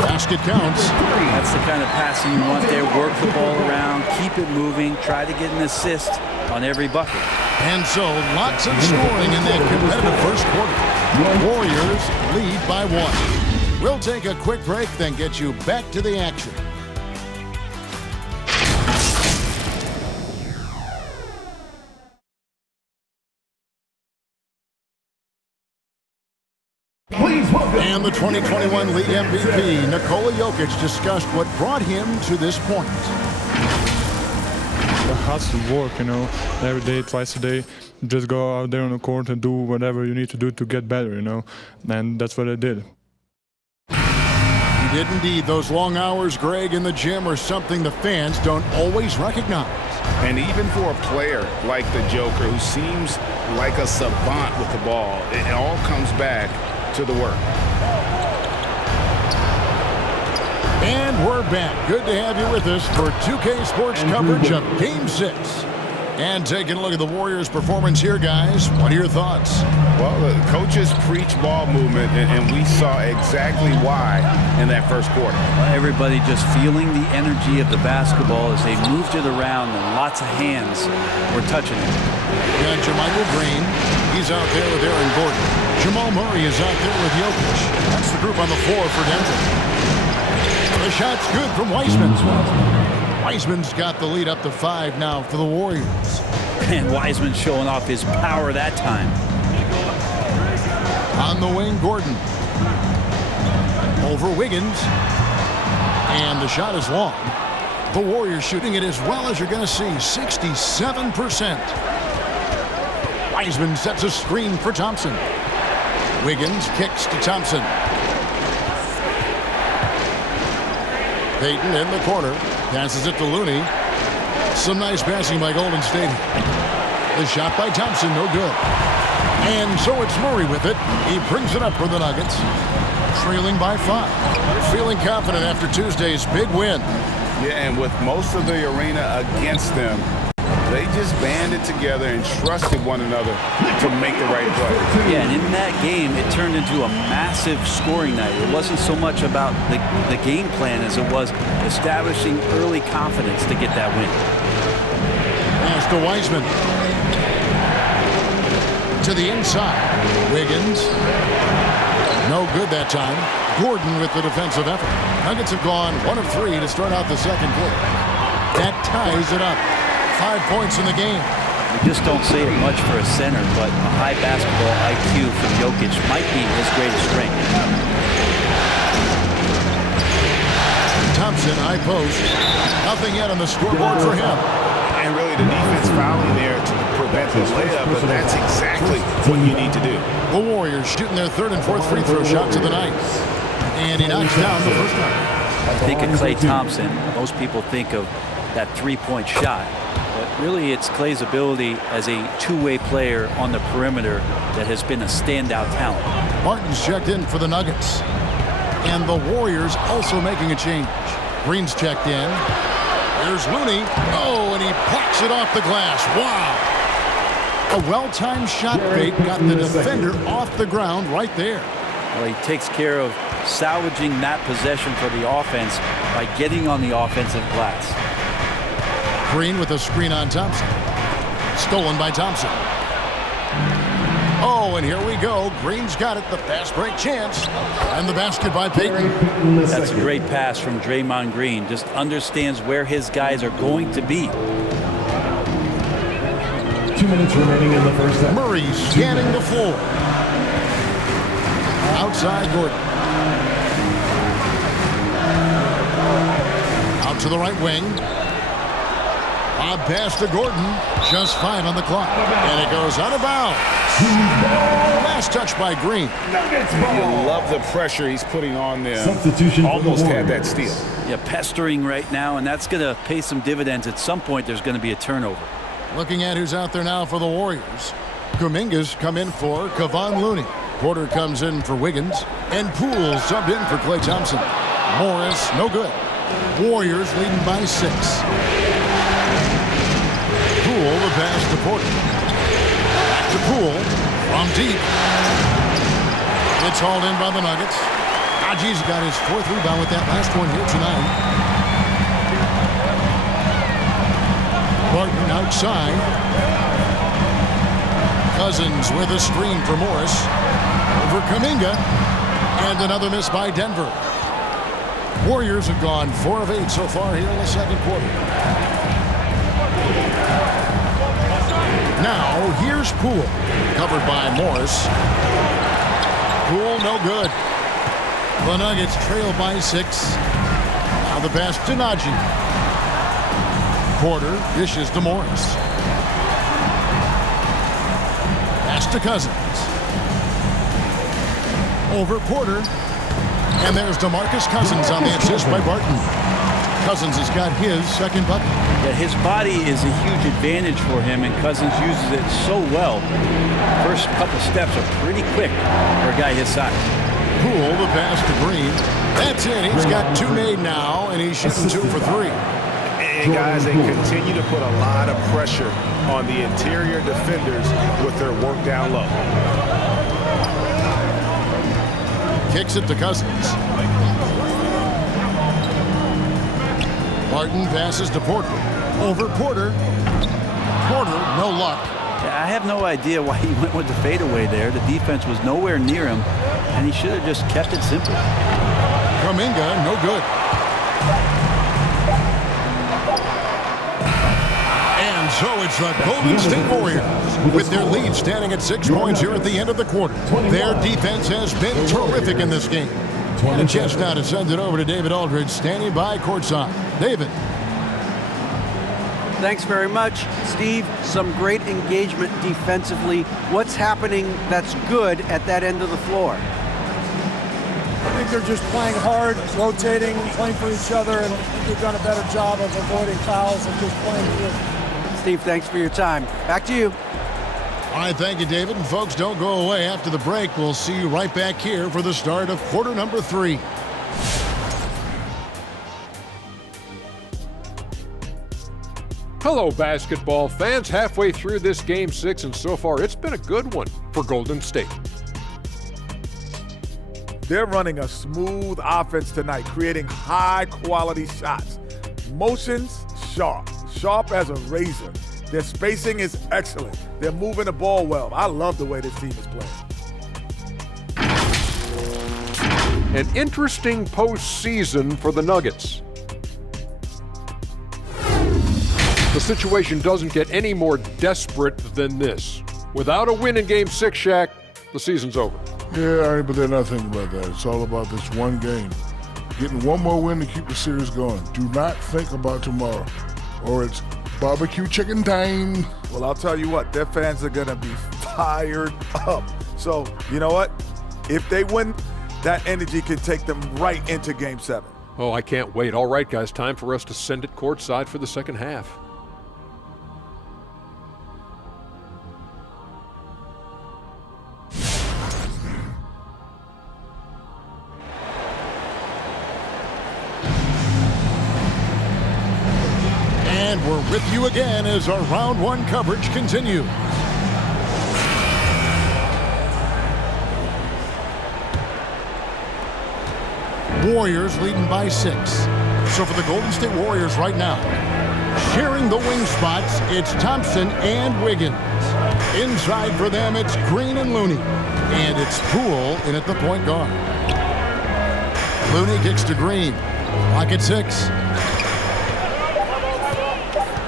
Basket counts. That's the kind of passing you want there. Work the ball around, keep it moving, try to get an assist on every bucket. And so, lots of scoring in that competitive first quarter. Warriors lead by 1. We'll take a quick break, then get you back to the action. And the 2021 League MVP, Nikola Jokic, discussed what brought him to this point. It has to work, every day, twice a day. Just go out there on the court and do whatever you need to do to get better, and that's what I did. You did indeed. Those long hours, Greg, in the gym are something the fans don't always recognize. And even for a player like the Joker, who seems like a savant with the ball, it all comes back to the work. And we're back. Good to have you with us for 2K Sports coverage of Game 6. And taking a look at the Warriors' performance here, guys. What are your thoughts? Well, the coaches preach ball movement, and we saw exactly why in that first quarter. Everybody just feeling the energy of the basketball as they moved it around, and lots of hands were touching it. Yeah, Jermichael Green, he's out there with Aaron Gordon. Jamal Murray is out there with Jokic. That's the group on the floor for Denver. The shot's good from Wiseman. Wiseman's got the lead up to 5 now for the Warriors. And Wiseman showing off his power that time. On the wing, Gordon. Over Wiggins. And the shot is long. The Warriors shooting it as well as you're going to see, 67%. Wiseman sets a screen for Thompson. Wiggins kicks to Thompson. Payton in the corner. Passes it to Looney. Some nice passing by Golden State. The shot by Thompson, no good. And so it's Murray with it. He brings it up for the Nuggets. Trailing by 5. Feeling confident after Tuesday's big win. Yeah, and with most of the arena against them, they just banded together and trusted one another to make the right play. Yeah, and in that game, it turned into a massive scoring night. It wasn't so much about the game plan as it was establishing early confidence to get that win. Pass to Wiseman. To the inside. Wiggins. No good that time. Gordon with the defensive effort. Nuggets have gone 1 of 3 to start out the second quarter. That ties it up. 5 points in the game. We just don't see it much for a center, but a high basketball IQ from Jokic might be his greatest strength. Thompson, high post. Nothing yet on the scoreboard for him. And really the defense fouling there to prevent the layup, but that's exactly what you need to do. The Warriors shooting their 3rd and 4th free throw shots of the night. And he knocks down the first one. Think of Klay Thompson. Most people think of that three-point shot. But really, it's Klay's ability as a two-way player on the perimeter that has been a standout talent. Martin's checked in for the Nuggets. And the Warriors also making a change. Green's checked in. There's Looney. Oh, and he plucks it off the glass. Wow. A well-timed shot fake got the defender off the ground right there. Well, he takes care of salvaging that possession for the offense by getting on the offensive glass. Green with a screen on Thompson. Stolen by Thompson. Oh, and here we go. Green's got it. The fast break chance. And the basket by Payton. That's a great pass from Draymond Green. Just understands where his guys are going to be. 2 minutes remaining in the first half. Murray scanning the floor. Outside Gordon. Out to the right wing. Lob pass to Gordon. Just 5 on the clock. And it goes out of bounds. Last touch by Green. You love the pressure he's putting on them. Substitution. Almost had that steal. Yeah, pestering right now, and that's going to pay some dividends. At some point, there's going to be a turnover. Looking at who's out there now for the Warriors. Kuminga's come in for Kevon Looney. Porter comes in for Wiggins. And Poole subbed in for Klay Thompson. Morris, no good. Warriors leading by 6. Poole, the pass to Porter. Back to Poole from deep. It's hauled in by the Nuggets. Aji's got his 4th rebound with that last one here tonight. Barton outside. Cousins with a screen for Morris. Over Kuminga. And another miss by Denver. Warriors have gone 4 of 8 so far here in the second quarter. Now, here's Poole. Covered by Morris. Poole, no good. The Nuggets trail by 6. Now the pass to Najee. Porter dishes to Morris. Pass to Cousins. Over Porter. And there's DeMarcus Cousins on the assist by Barton. Cousins has got his second bucket. Yeah, his body is a huge advantage for him, and Cousins uses it so well. First couple steps are pretty quick for a guy his size. Poole, the pass to Green. That's it. He's got 2 made now, and he's shooting 2 for 3. And guys, they continue to put a lot of pressure on the interior defenders with their work down low. Kicks it to Cousins. Martin passes to Porter. Over Porter. Porter, no luck. I have no idea why he went with the fadeaway there. The defense was nowhere near him, and he should have just kept it simple. Kuminga, no good. And so it's the Golden State Warriors with their lead standing at 6 points here at the end of the quarter. Their defense has been terrific in this game. And a chance now to send it over to David Aldridge, standing by courtside. David. Thanks very much, Steve. Some great engagement defensively. What's happening that's good at that end of the floor? I think they're just playing hard, rotating, playing for each other, and I think they've done a better job of avoiding fouls and just playing good. Steve, thanks for your time. Back to you. All right, thank you, David. And folks, don't go away. After the break, we'll see you right back here for the start of quarter number 3. Hello, basketball fans. Halfway through this Game 6, and so far it's been a good one for Golden State. They're running a smooth offense tonight, creating high-quality shots. Motions, sharp as a razor. Their spacing is excellent. They're moving the ball well. I love the way this team is playing. An interesting postseason for the Nuggets. The situation doesn't get any more desperate than this. Without a win in Game 6, Shaq, the season's over. Yeah, all right, but they're not thinking about that. It's all about this one game. Getting one more win to keep the series going. Do not think about tomorrow, or it's barbecue chicken time. Well, I'll tell you what, their fans are going to be fired up. So, you know what? If they win, that energy can take them right into Game 7. Oh, I can't wait. All right, guys, time for us to send it courtside for the second half. And we're with you again as our round 1 coverage continues. Warriors leading by 6. So for the Golden State Warriors right now, sharing the wing spots, it's Thompson and Wiggins. Inside for them, it's Green and Looney. And it's Poole in at the point guard. Looney kicks to Green. Clock at 6.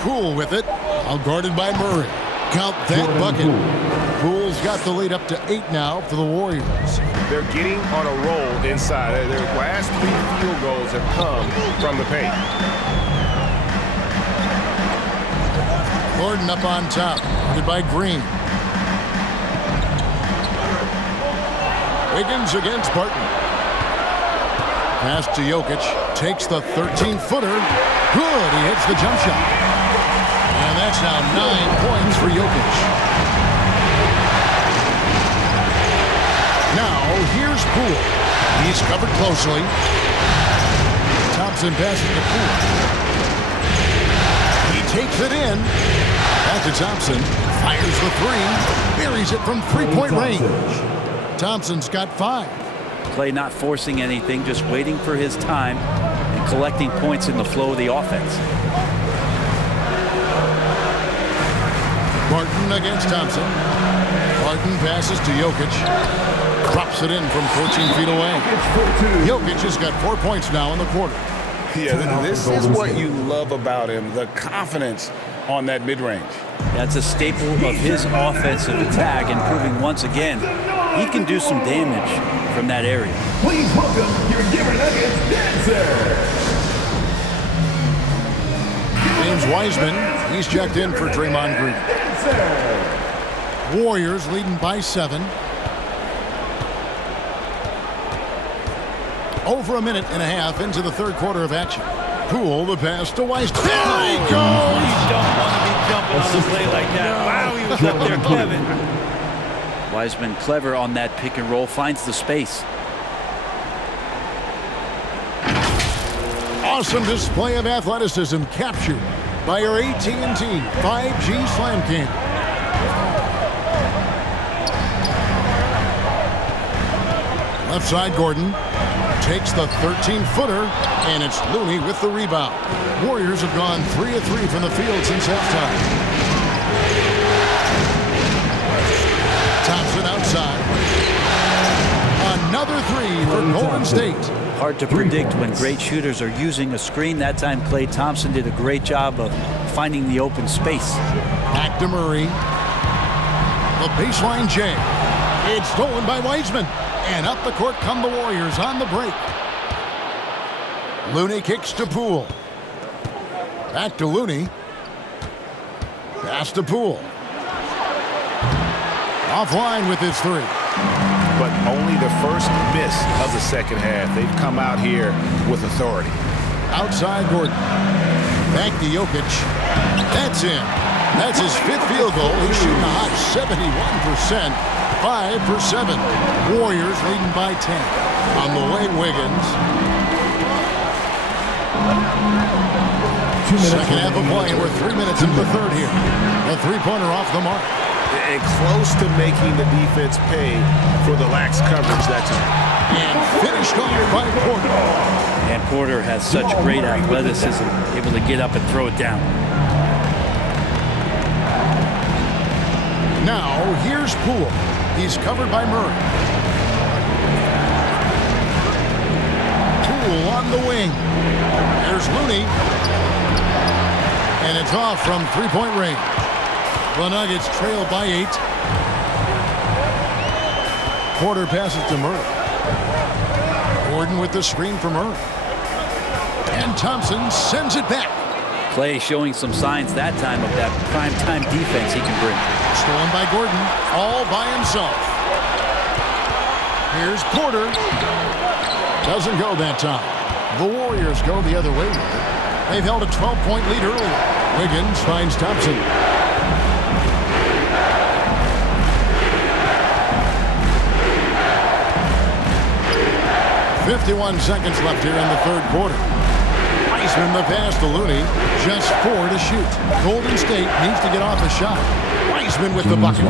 Poole with it, all guarded by Murray. Count that bucket. Poole's got the lead up to 8 now for the Warriors. They're getting on a roll inside. Their last 3 field goals have come from the paint. Gordon up on top, guarded by Green. Wiggins against Barton. Pass to Jokic, takes the 13-footer. Good, he hits the jump shot. And that's now 9 points for Jokic. Now, here's Poole. He's covered closely. Thompson passes to Poole. He takes it in. Back to Thompson. Fires the 3. Buries it from 3-point range. Thompson's got 5. Clay not forcing anything, just waiting for his time and collecting points in the flow of the offense. Barton against Thompson. Barton passes to Jokic. Drops it in from 14 feet away. Jokic has got 4 points now in the quarter. Yeah, this is what you love about him, the confidence on that mid-range. That's a staple of his offensive attack, and proving once again he can do some damage from that area. Please welcome your Denver Nuggets dancer. James Wiseman, he's checked in for Draymond Green. Warriors leading by 7. Over a minute and a half into the third quarter of action. Poole, the pass to Wiseman. There he goes! You don't want to be jumping on a play like that. Wow, he was up there, Kevin. Wiseman clever on that pick and roll, finds the space. Awesome display of athleticism captured by our AT&T 5G Slam Cam. Left side, Gordon takes the 13-footer, and it's Looney with the rebound. Warriors have gone 3 of 3 from the field since halftime. Thompson outside. Another 3 for Golden State. Hard to predict when great shooters are using a screen. That time Klay Thompson did a great job of finding the open space. Back to Murray. The baseline J. It's stolen by Wiseman. And up the court come the Warriors on the break. Looney kicks to Poole. Back to Looney. Pass to Poole. Offline with his three. But only the first miss of the second half. They've come out here with authority. Outside Gordon. Back to Jokic. That's in. That's his fifth field goal. He's shooting a hot 71%. 5 for 7. Warriors leading by 10. On the way, Wiggins. Second half of play, and we're 3 minutes into the third here. A three-pointer off the mark. And close to making the defense pay for the lax coverage that time. And finished off by Porter. And Porter has such great athleticism, able to get up and throw it down. Now, here's Poole. He's covered by Murray. Poole on the wing. There's Looney. And it's off from three-point range. The Nuggets trail by 8. Porter passes to Murray. Gordon with the screen for Murray. And Thompson sends it back. Clay showing some signs that time of that prime-time defense he can bring. Stolen by Gordon, all by himself. Here's Porter. Doesn't go that time. The Warriors go the other way with it. They've held a 12-point lead earlier. Wiggins finds Thompson. .51 seconds left here in the third quarter. Wiseman the pass to Looney. Just 4 to shoot. Golden State needs to get off a shot. Wiseman with the bucket.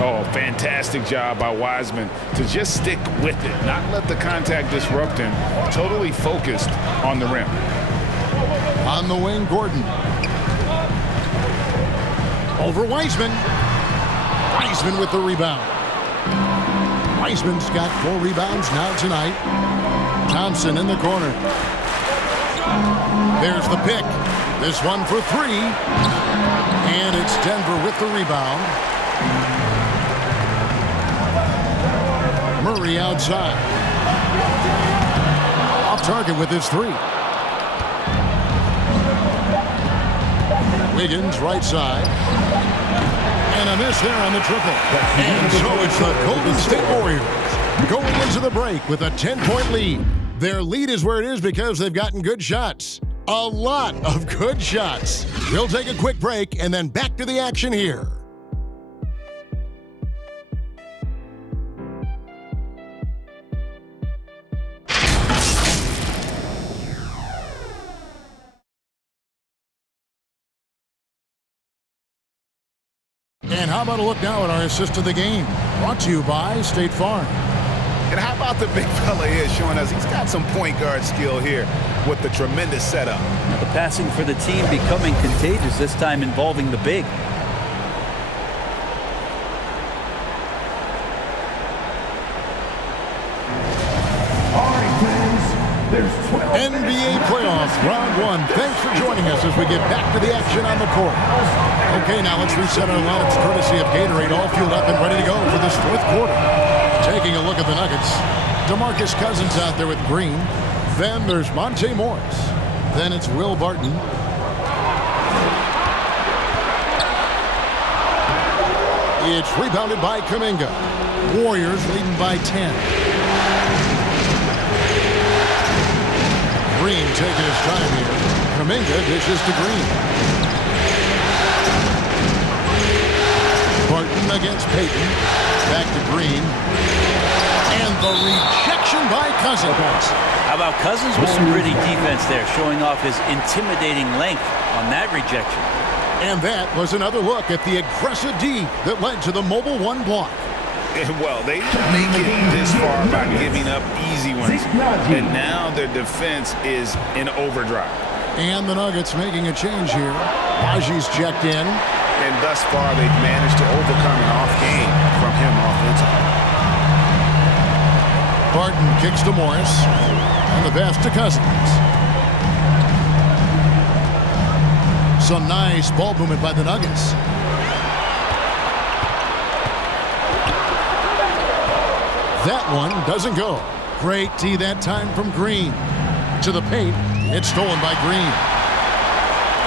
Oh, fantastic job by Wiseman to just stick with it, not let the contact disrupt him. Totally focused on the rim. On the wing, Gordon. Over Wiseman. Wiseman with the rebound. Wiseman's got 4 rebounds now tonight. Thompson in the corner. There's the pick. This one for 3. And it's Denver with the rebound. Murray outside. Off target with his 3. Wiggins right side. And a miss there on the triple. And so it's the Golden State Warriors going into the break with a 10-point lead. Their lead is where it is because they've gotten good shots. A lot of good shots. We'll take a quick break and then back to the action here. And how about a look now at our assist of the game? Brought to you by State Farm. And how about the big fella here showing us he's got some point guard skill here with the tremendous setup. Now the passing for the team becoming contagious, this time involving the big. NBA playoffs, round 1. Thanks for joining us as we get back to the action on the court. Okay, now let's reset our lineups courtesy of Gatorade, all fueled up and ready to go for this fourth quarter. Taking a look at the Nuggets. DeMarcus Cousins out there with Green. Then there's Monte Morris. Then it's Will Barton. It's rebounded by Kuminga. Warriors leading by 10. Green taking his time here. Kuminga dishes to Green. Barton against Payton. Back to Green. And the rejection by Cousins. How about Cousins with some pretty defense there, showing off his intimidating length on that rejection. And that was another look at the aggressive D that led to the mobile 1 block. Well, they didn't make it this far by giving up easy ones. And now their defense is in overdrive. And the Nuggets making a change here. Raji's checked in. And thus far, they've managed to overcome an off game from him offensively. Barton kicks to Morris. And the pass to Cousins. Some nice ball movement by the Nuggets. That one doesn't go. Great D that time from Green. To the paint. It's stolen by Green.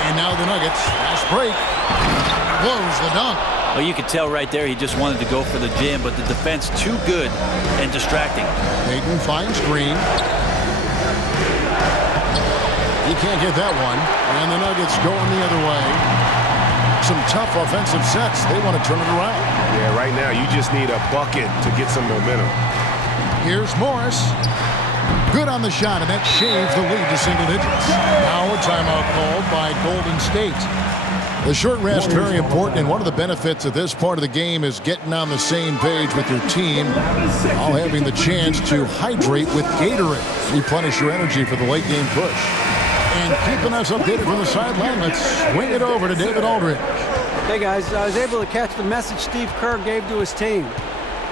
And now the Nuggets, fast break, blows the dunk. Well, you could tell right there he just wanted to go for the jam, but the defense too good and distracting. Payton finds Green. He can't get that one. And the Nuggets going the other way. Some tough offensive sets. They want to turn it around. Yeah, right now you just need a bucket to get some momentum. Here's Morris. Good on the shot, and that shaves the lead to single digits. Now a timeout called by Golden State. The short rest, very important, and one of the benefits of this part of the game is getting on the same page with your team, while having the chance to hydrate with Gatorade. Replenish your energy for the late game push. And keeping us updated from the sideline, let's swing it over to David Aldridge. Hey guys, I was able to catch the message Steve Kerr gave to his team.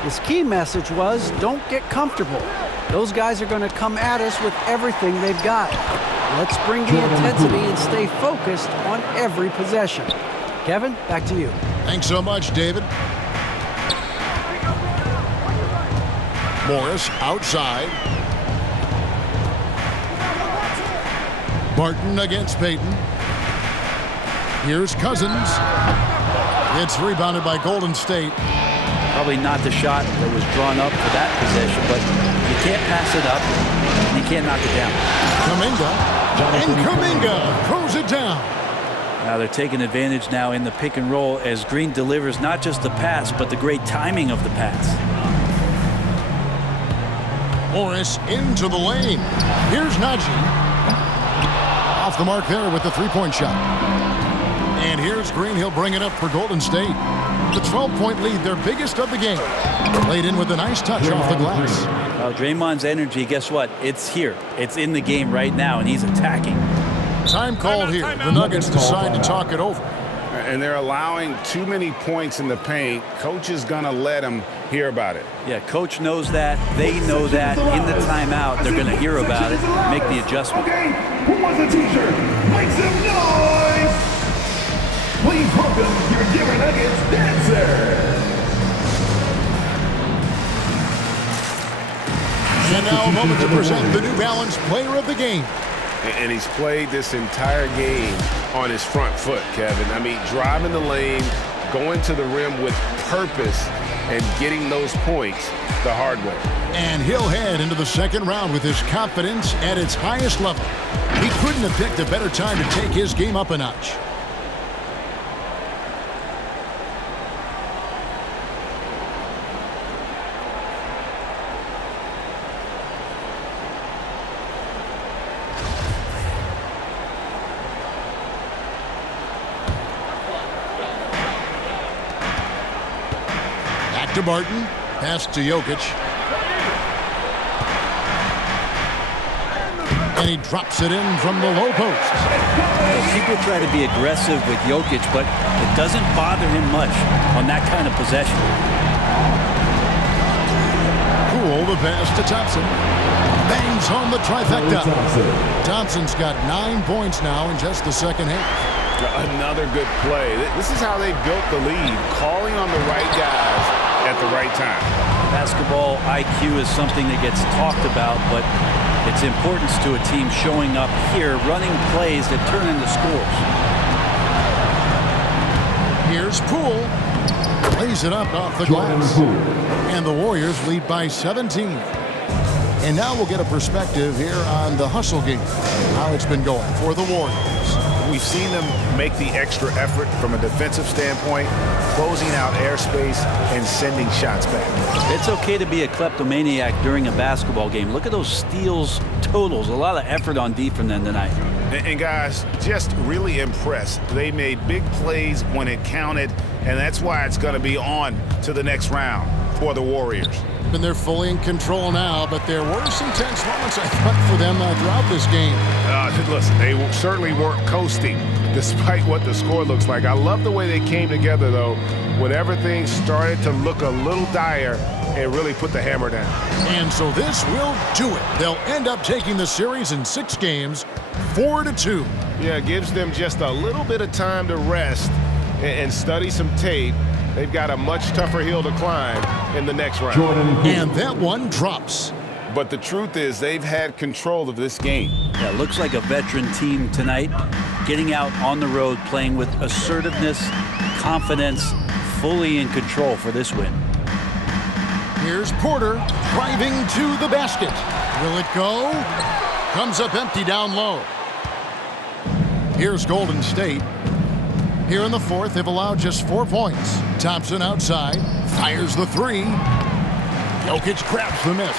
His key message was, don't get comfortable. Those guys are going to come at us with everything they've got. Let's bring the intensity and stay focused on every possession. Kevin, back to you. Thanks so much, David. Morris outside. Barton against Payton. Here's Cousins. It's rebounded by Golden State. Probably not the shot that was drawn up for that possession, but you can't pass it up, and you can't knock it down. Kuminga throws it down. Now they're taking advantage now in the pick and roll as Green delivers not just the pass, but the great timing of the pass. Morris into the lane. Here's Najee. Off the mark there with the three-point shot. And here's Green. He'll bring it up for Golden State. The 12-point lead, their biggest of the game. Laid in with a nice touch off the glass. Well, Draymond's energy, guess what? It's here. It's in the game right now, and he's attacking. Time called here. The Nuggets decide to talk it over. And they're allowing too many points in the paint. Coach is going to let them hear about it. Yeah, coach knows that. They know that. In the timeout, they're going to hear about it, make the adjustment. Who wants a t-shirt? Make some noise! Please welcome your Denver Nuggets dancer. And now a moment to present the New Balance Player of the Game. And he's played this entire game on his front foot, Kevin. I mean, driving the lane, going to the rim with purpose, and getting those points the hard way. And he'll head into the second round with his confidence at its highest level. He couldn't have picked a better time to take his game up a notch. To Barton, pass to Jokic. And he drops it in from the low post. People try to be aggressive with Jokic, but it doesn't bother him much on that kind of possession. Cool, the pass to Thompson. Bangs home the trifecta. Thompson's got 9 points now in just the second half. Another good play. This is how they built the lead, calling on the right guys at the right time. Basketball IQ is something that gets talked about, but its importance to a team showing up here, running plays that turn into scores. Here's Poole. Lays it up off the glass. And the Warriors lead by 17. And now we'll get a perspective here on the hustle game, how it's been going for the Warriors. We've seen them make the extra effort from a defensive standpoint, closing out airspace and sending shots back. It's okay to be a kleptomaniac during a basketball game. Look at those steals totals. A lot of effort on D from them tonight. And guys, just really impressed. They made big plays when it counted, and that's why it's going to be on to the next round for the Warriors. And they're fully in control now, but there were some tense moments, I thought, for them throughout this game. Listen, they certainly weren't coasting, despite what the score looks like. I love the way they came together, though, when everything started to look a little dire and really put the hammer down. And so this will do it. They'll end up taking the series in 6 games, 4-2. Yeah, it gives them just a little bit of time to rest and study some tape they've got a much tougher hill to climb in the next round. And that one drops. But the truth is they've had control of this game. Yeah, looks like a veteran team tonight, getting out on the road, playing with assertiveness, confidence, fully in control for this win. Here's Porter driving to the basket. Will it go? Comes up empty down low. Here's Golden State. Here in the fourth, they've allowed just 4 points. Thompson outside, fires the three. Jokic grabs the miss.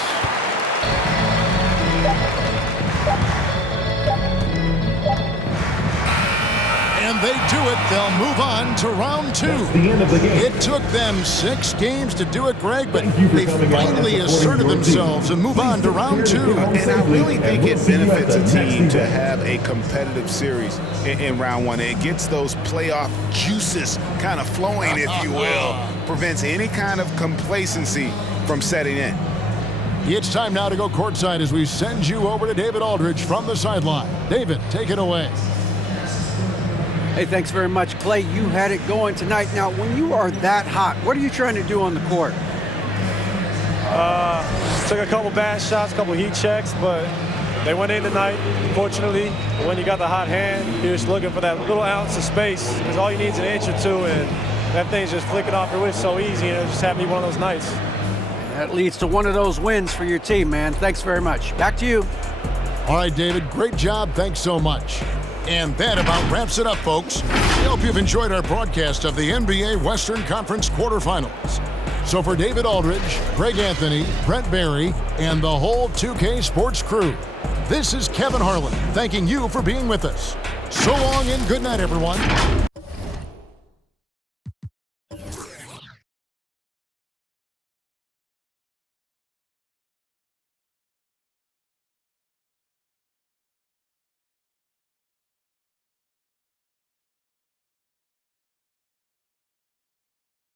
And they do it. They'll move on to round 2. It took them 6 games to do it, Greg, but they finally asserted themselves and move on to round 2. And I really think it benefits a team to have a competitive series in round 1. It gets those playoff juices kind of flowing, if you will. Prevents any kind of complacency from setting in. It's time now to go courtside as we send you over to David Aldridge from the sideline. David, take it away. Hey, thanks very much, Clay. You had it going tonight. Now, when you are that hot, what are you trying to do on the court? Took a couple bad shots, a couple heat checks, but they went in tonight, fortunately. When you got the hot hand, you're just looking for that little ounce of space, because all you need is an inch or two, and that thing's just flicking off your wrist so easy, and it just happened to be one of those nights. That leads to one of those wins for your team, man. Thanks very much. Back to you. All right, David, great job. Thanks so much. And that about wraps it up, folks. We hope you've enjoyed our broadcast of the NBA Western Conference quarterfinals. So for David Aldridge, Greg Anthony, Brent Barry, and the whole 2K Sports crew, this is Kevin Harlan thanking you for being with us. So long and good night, everyone.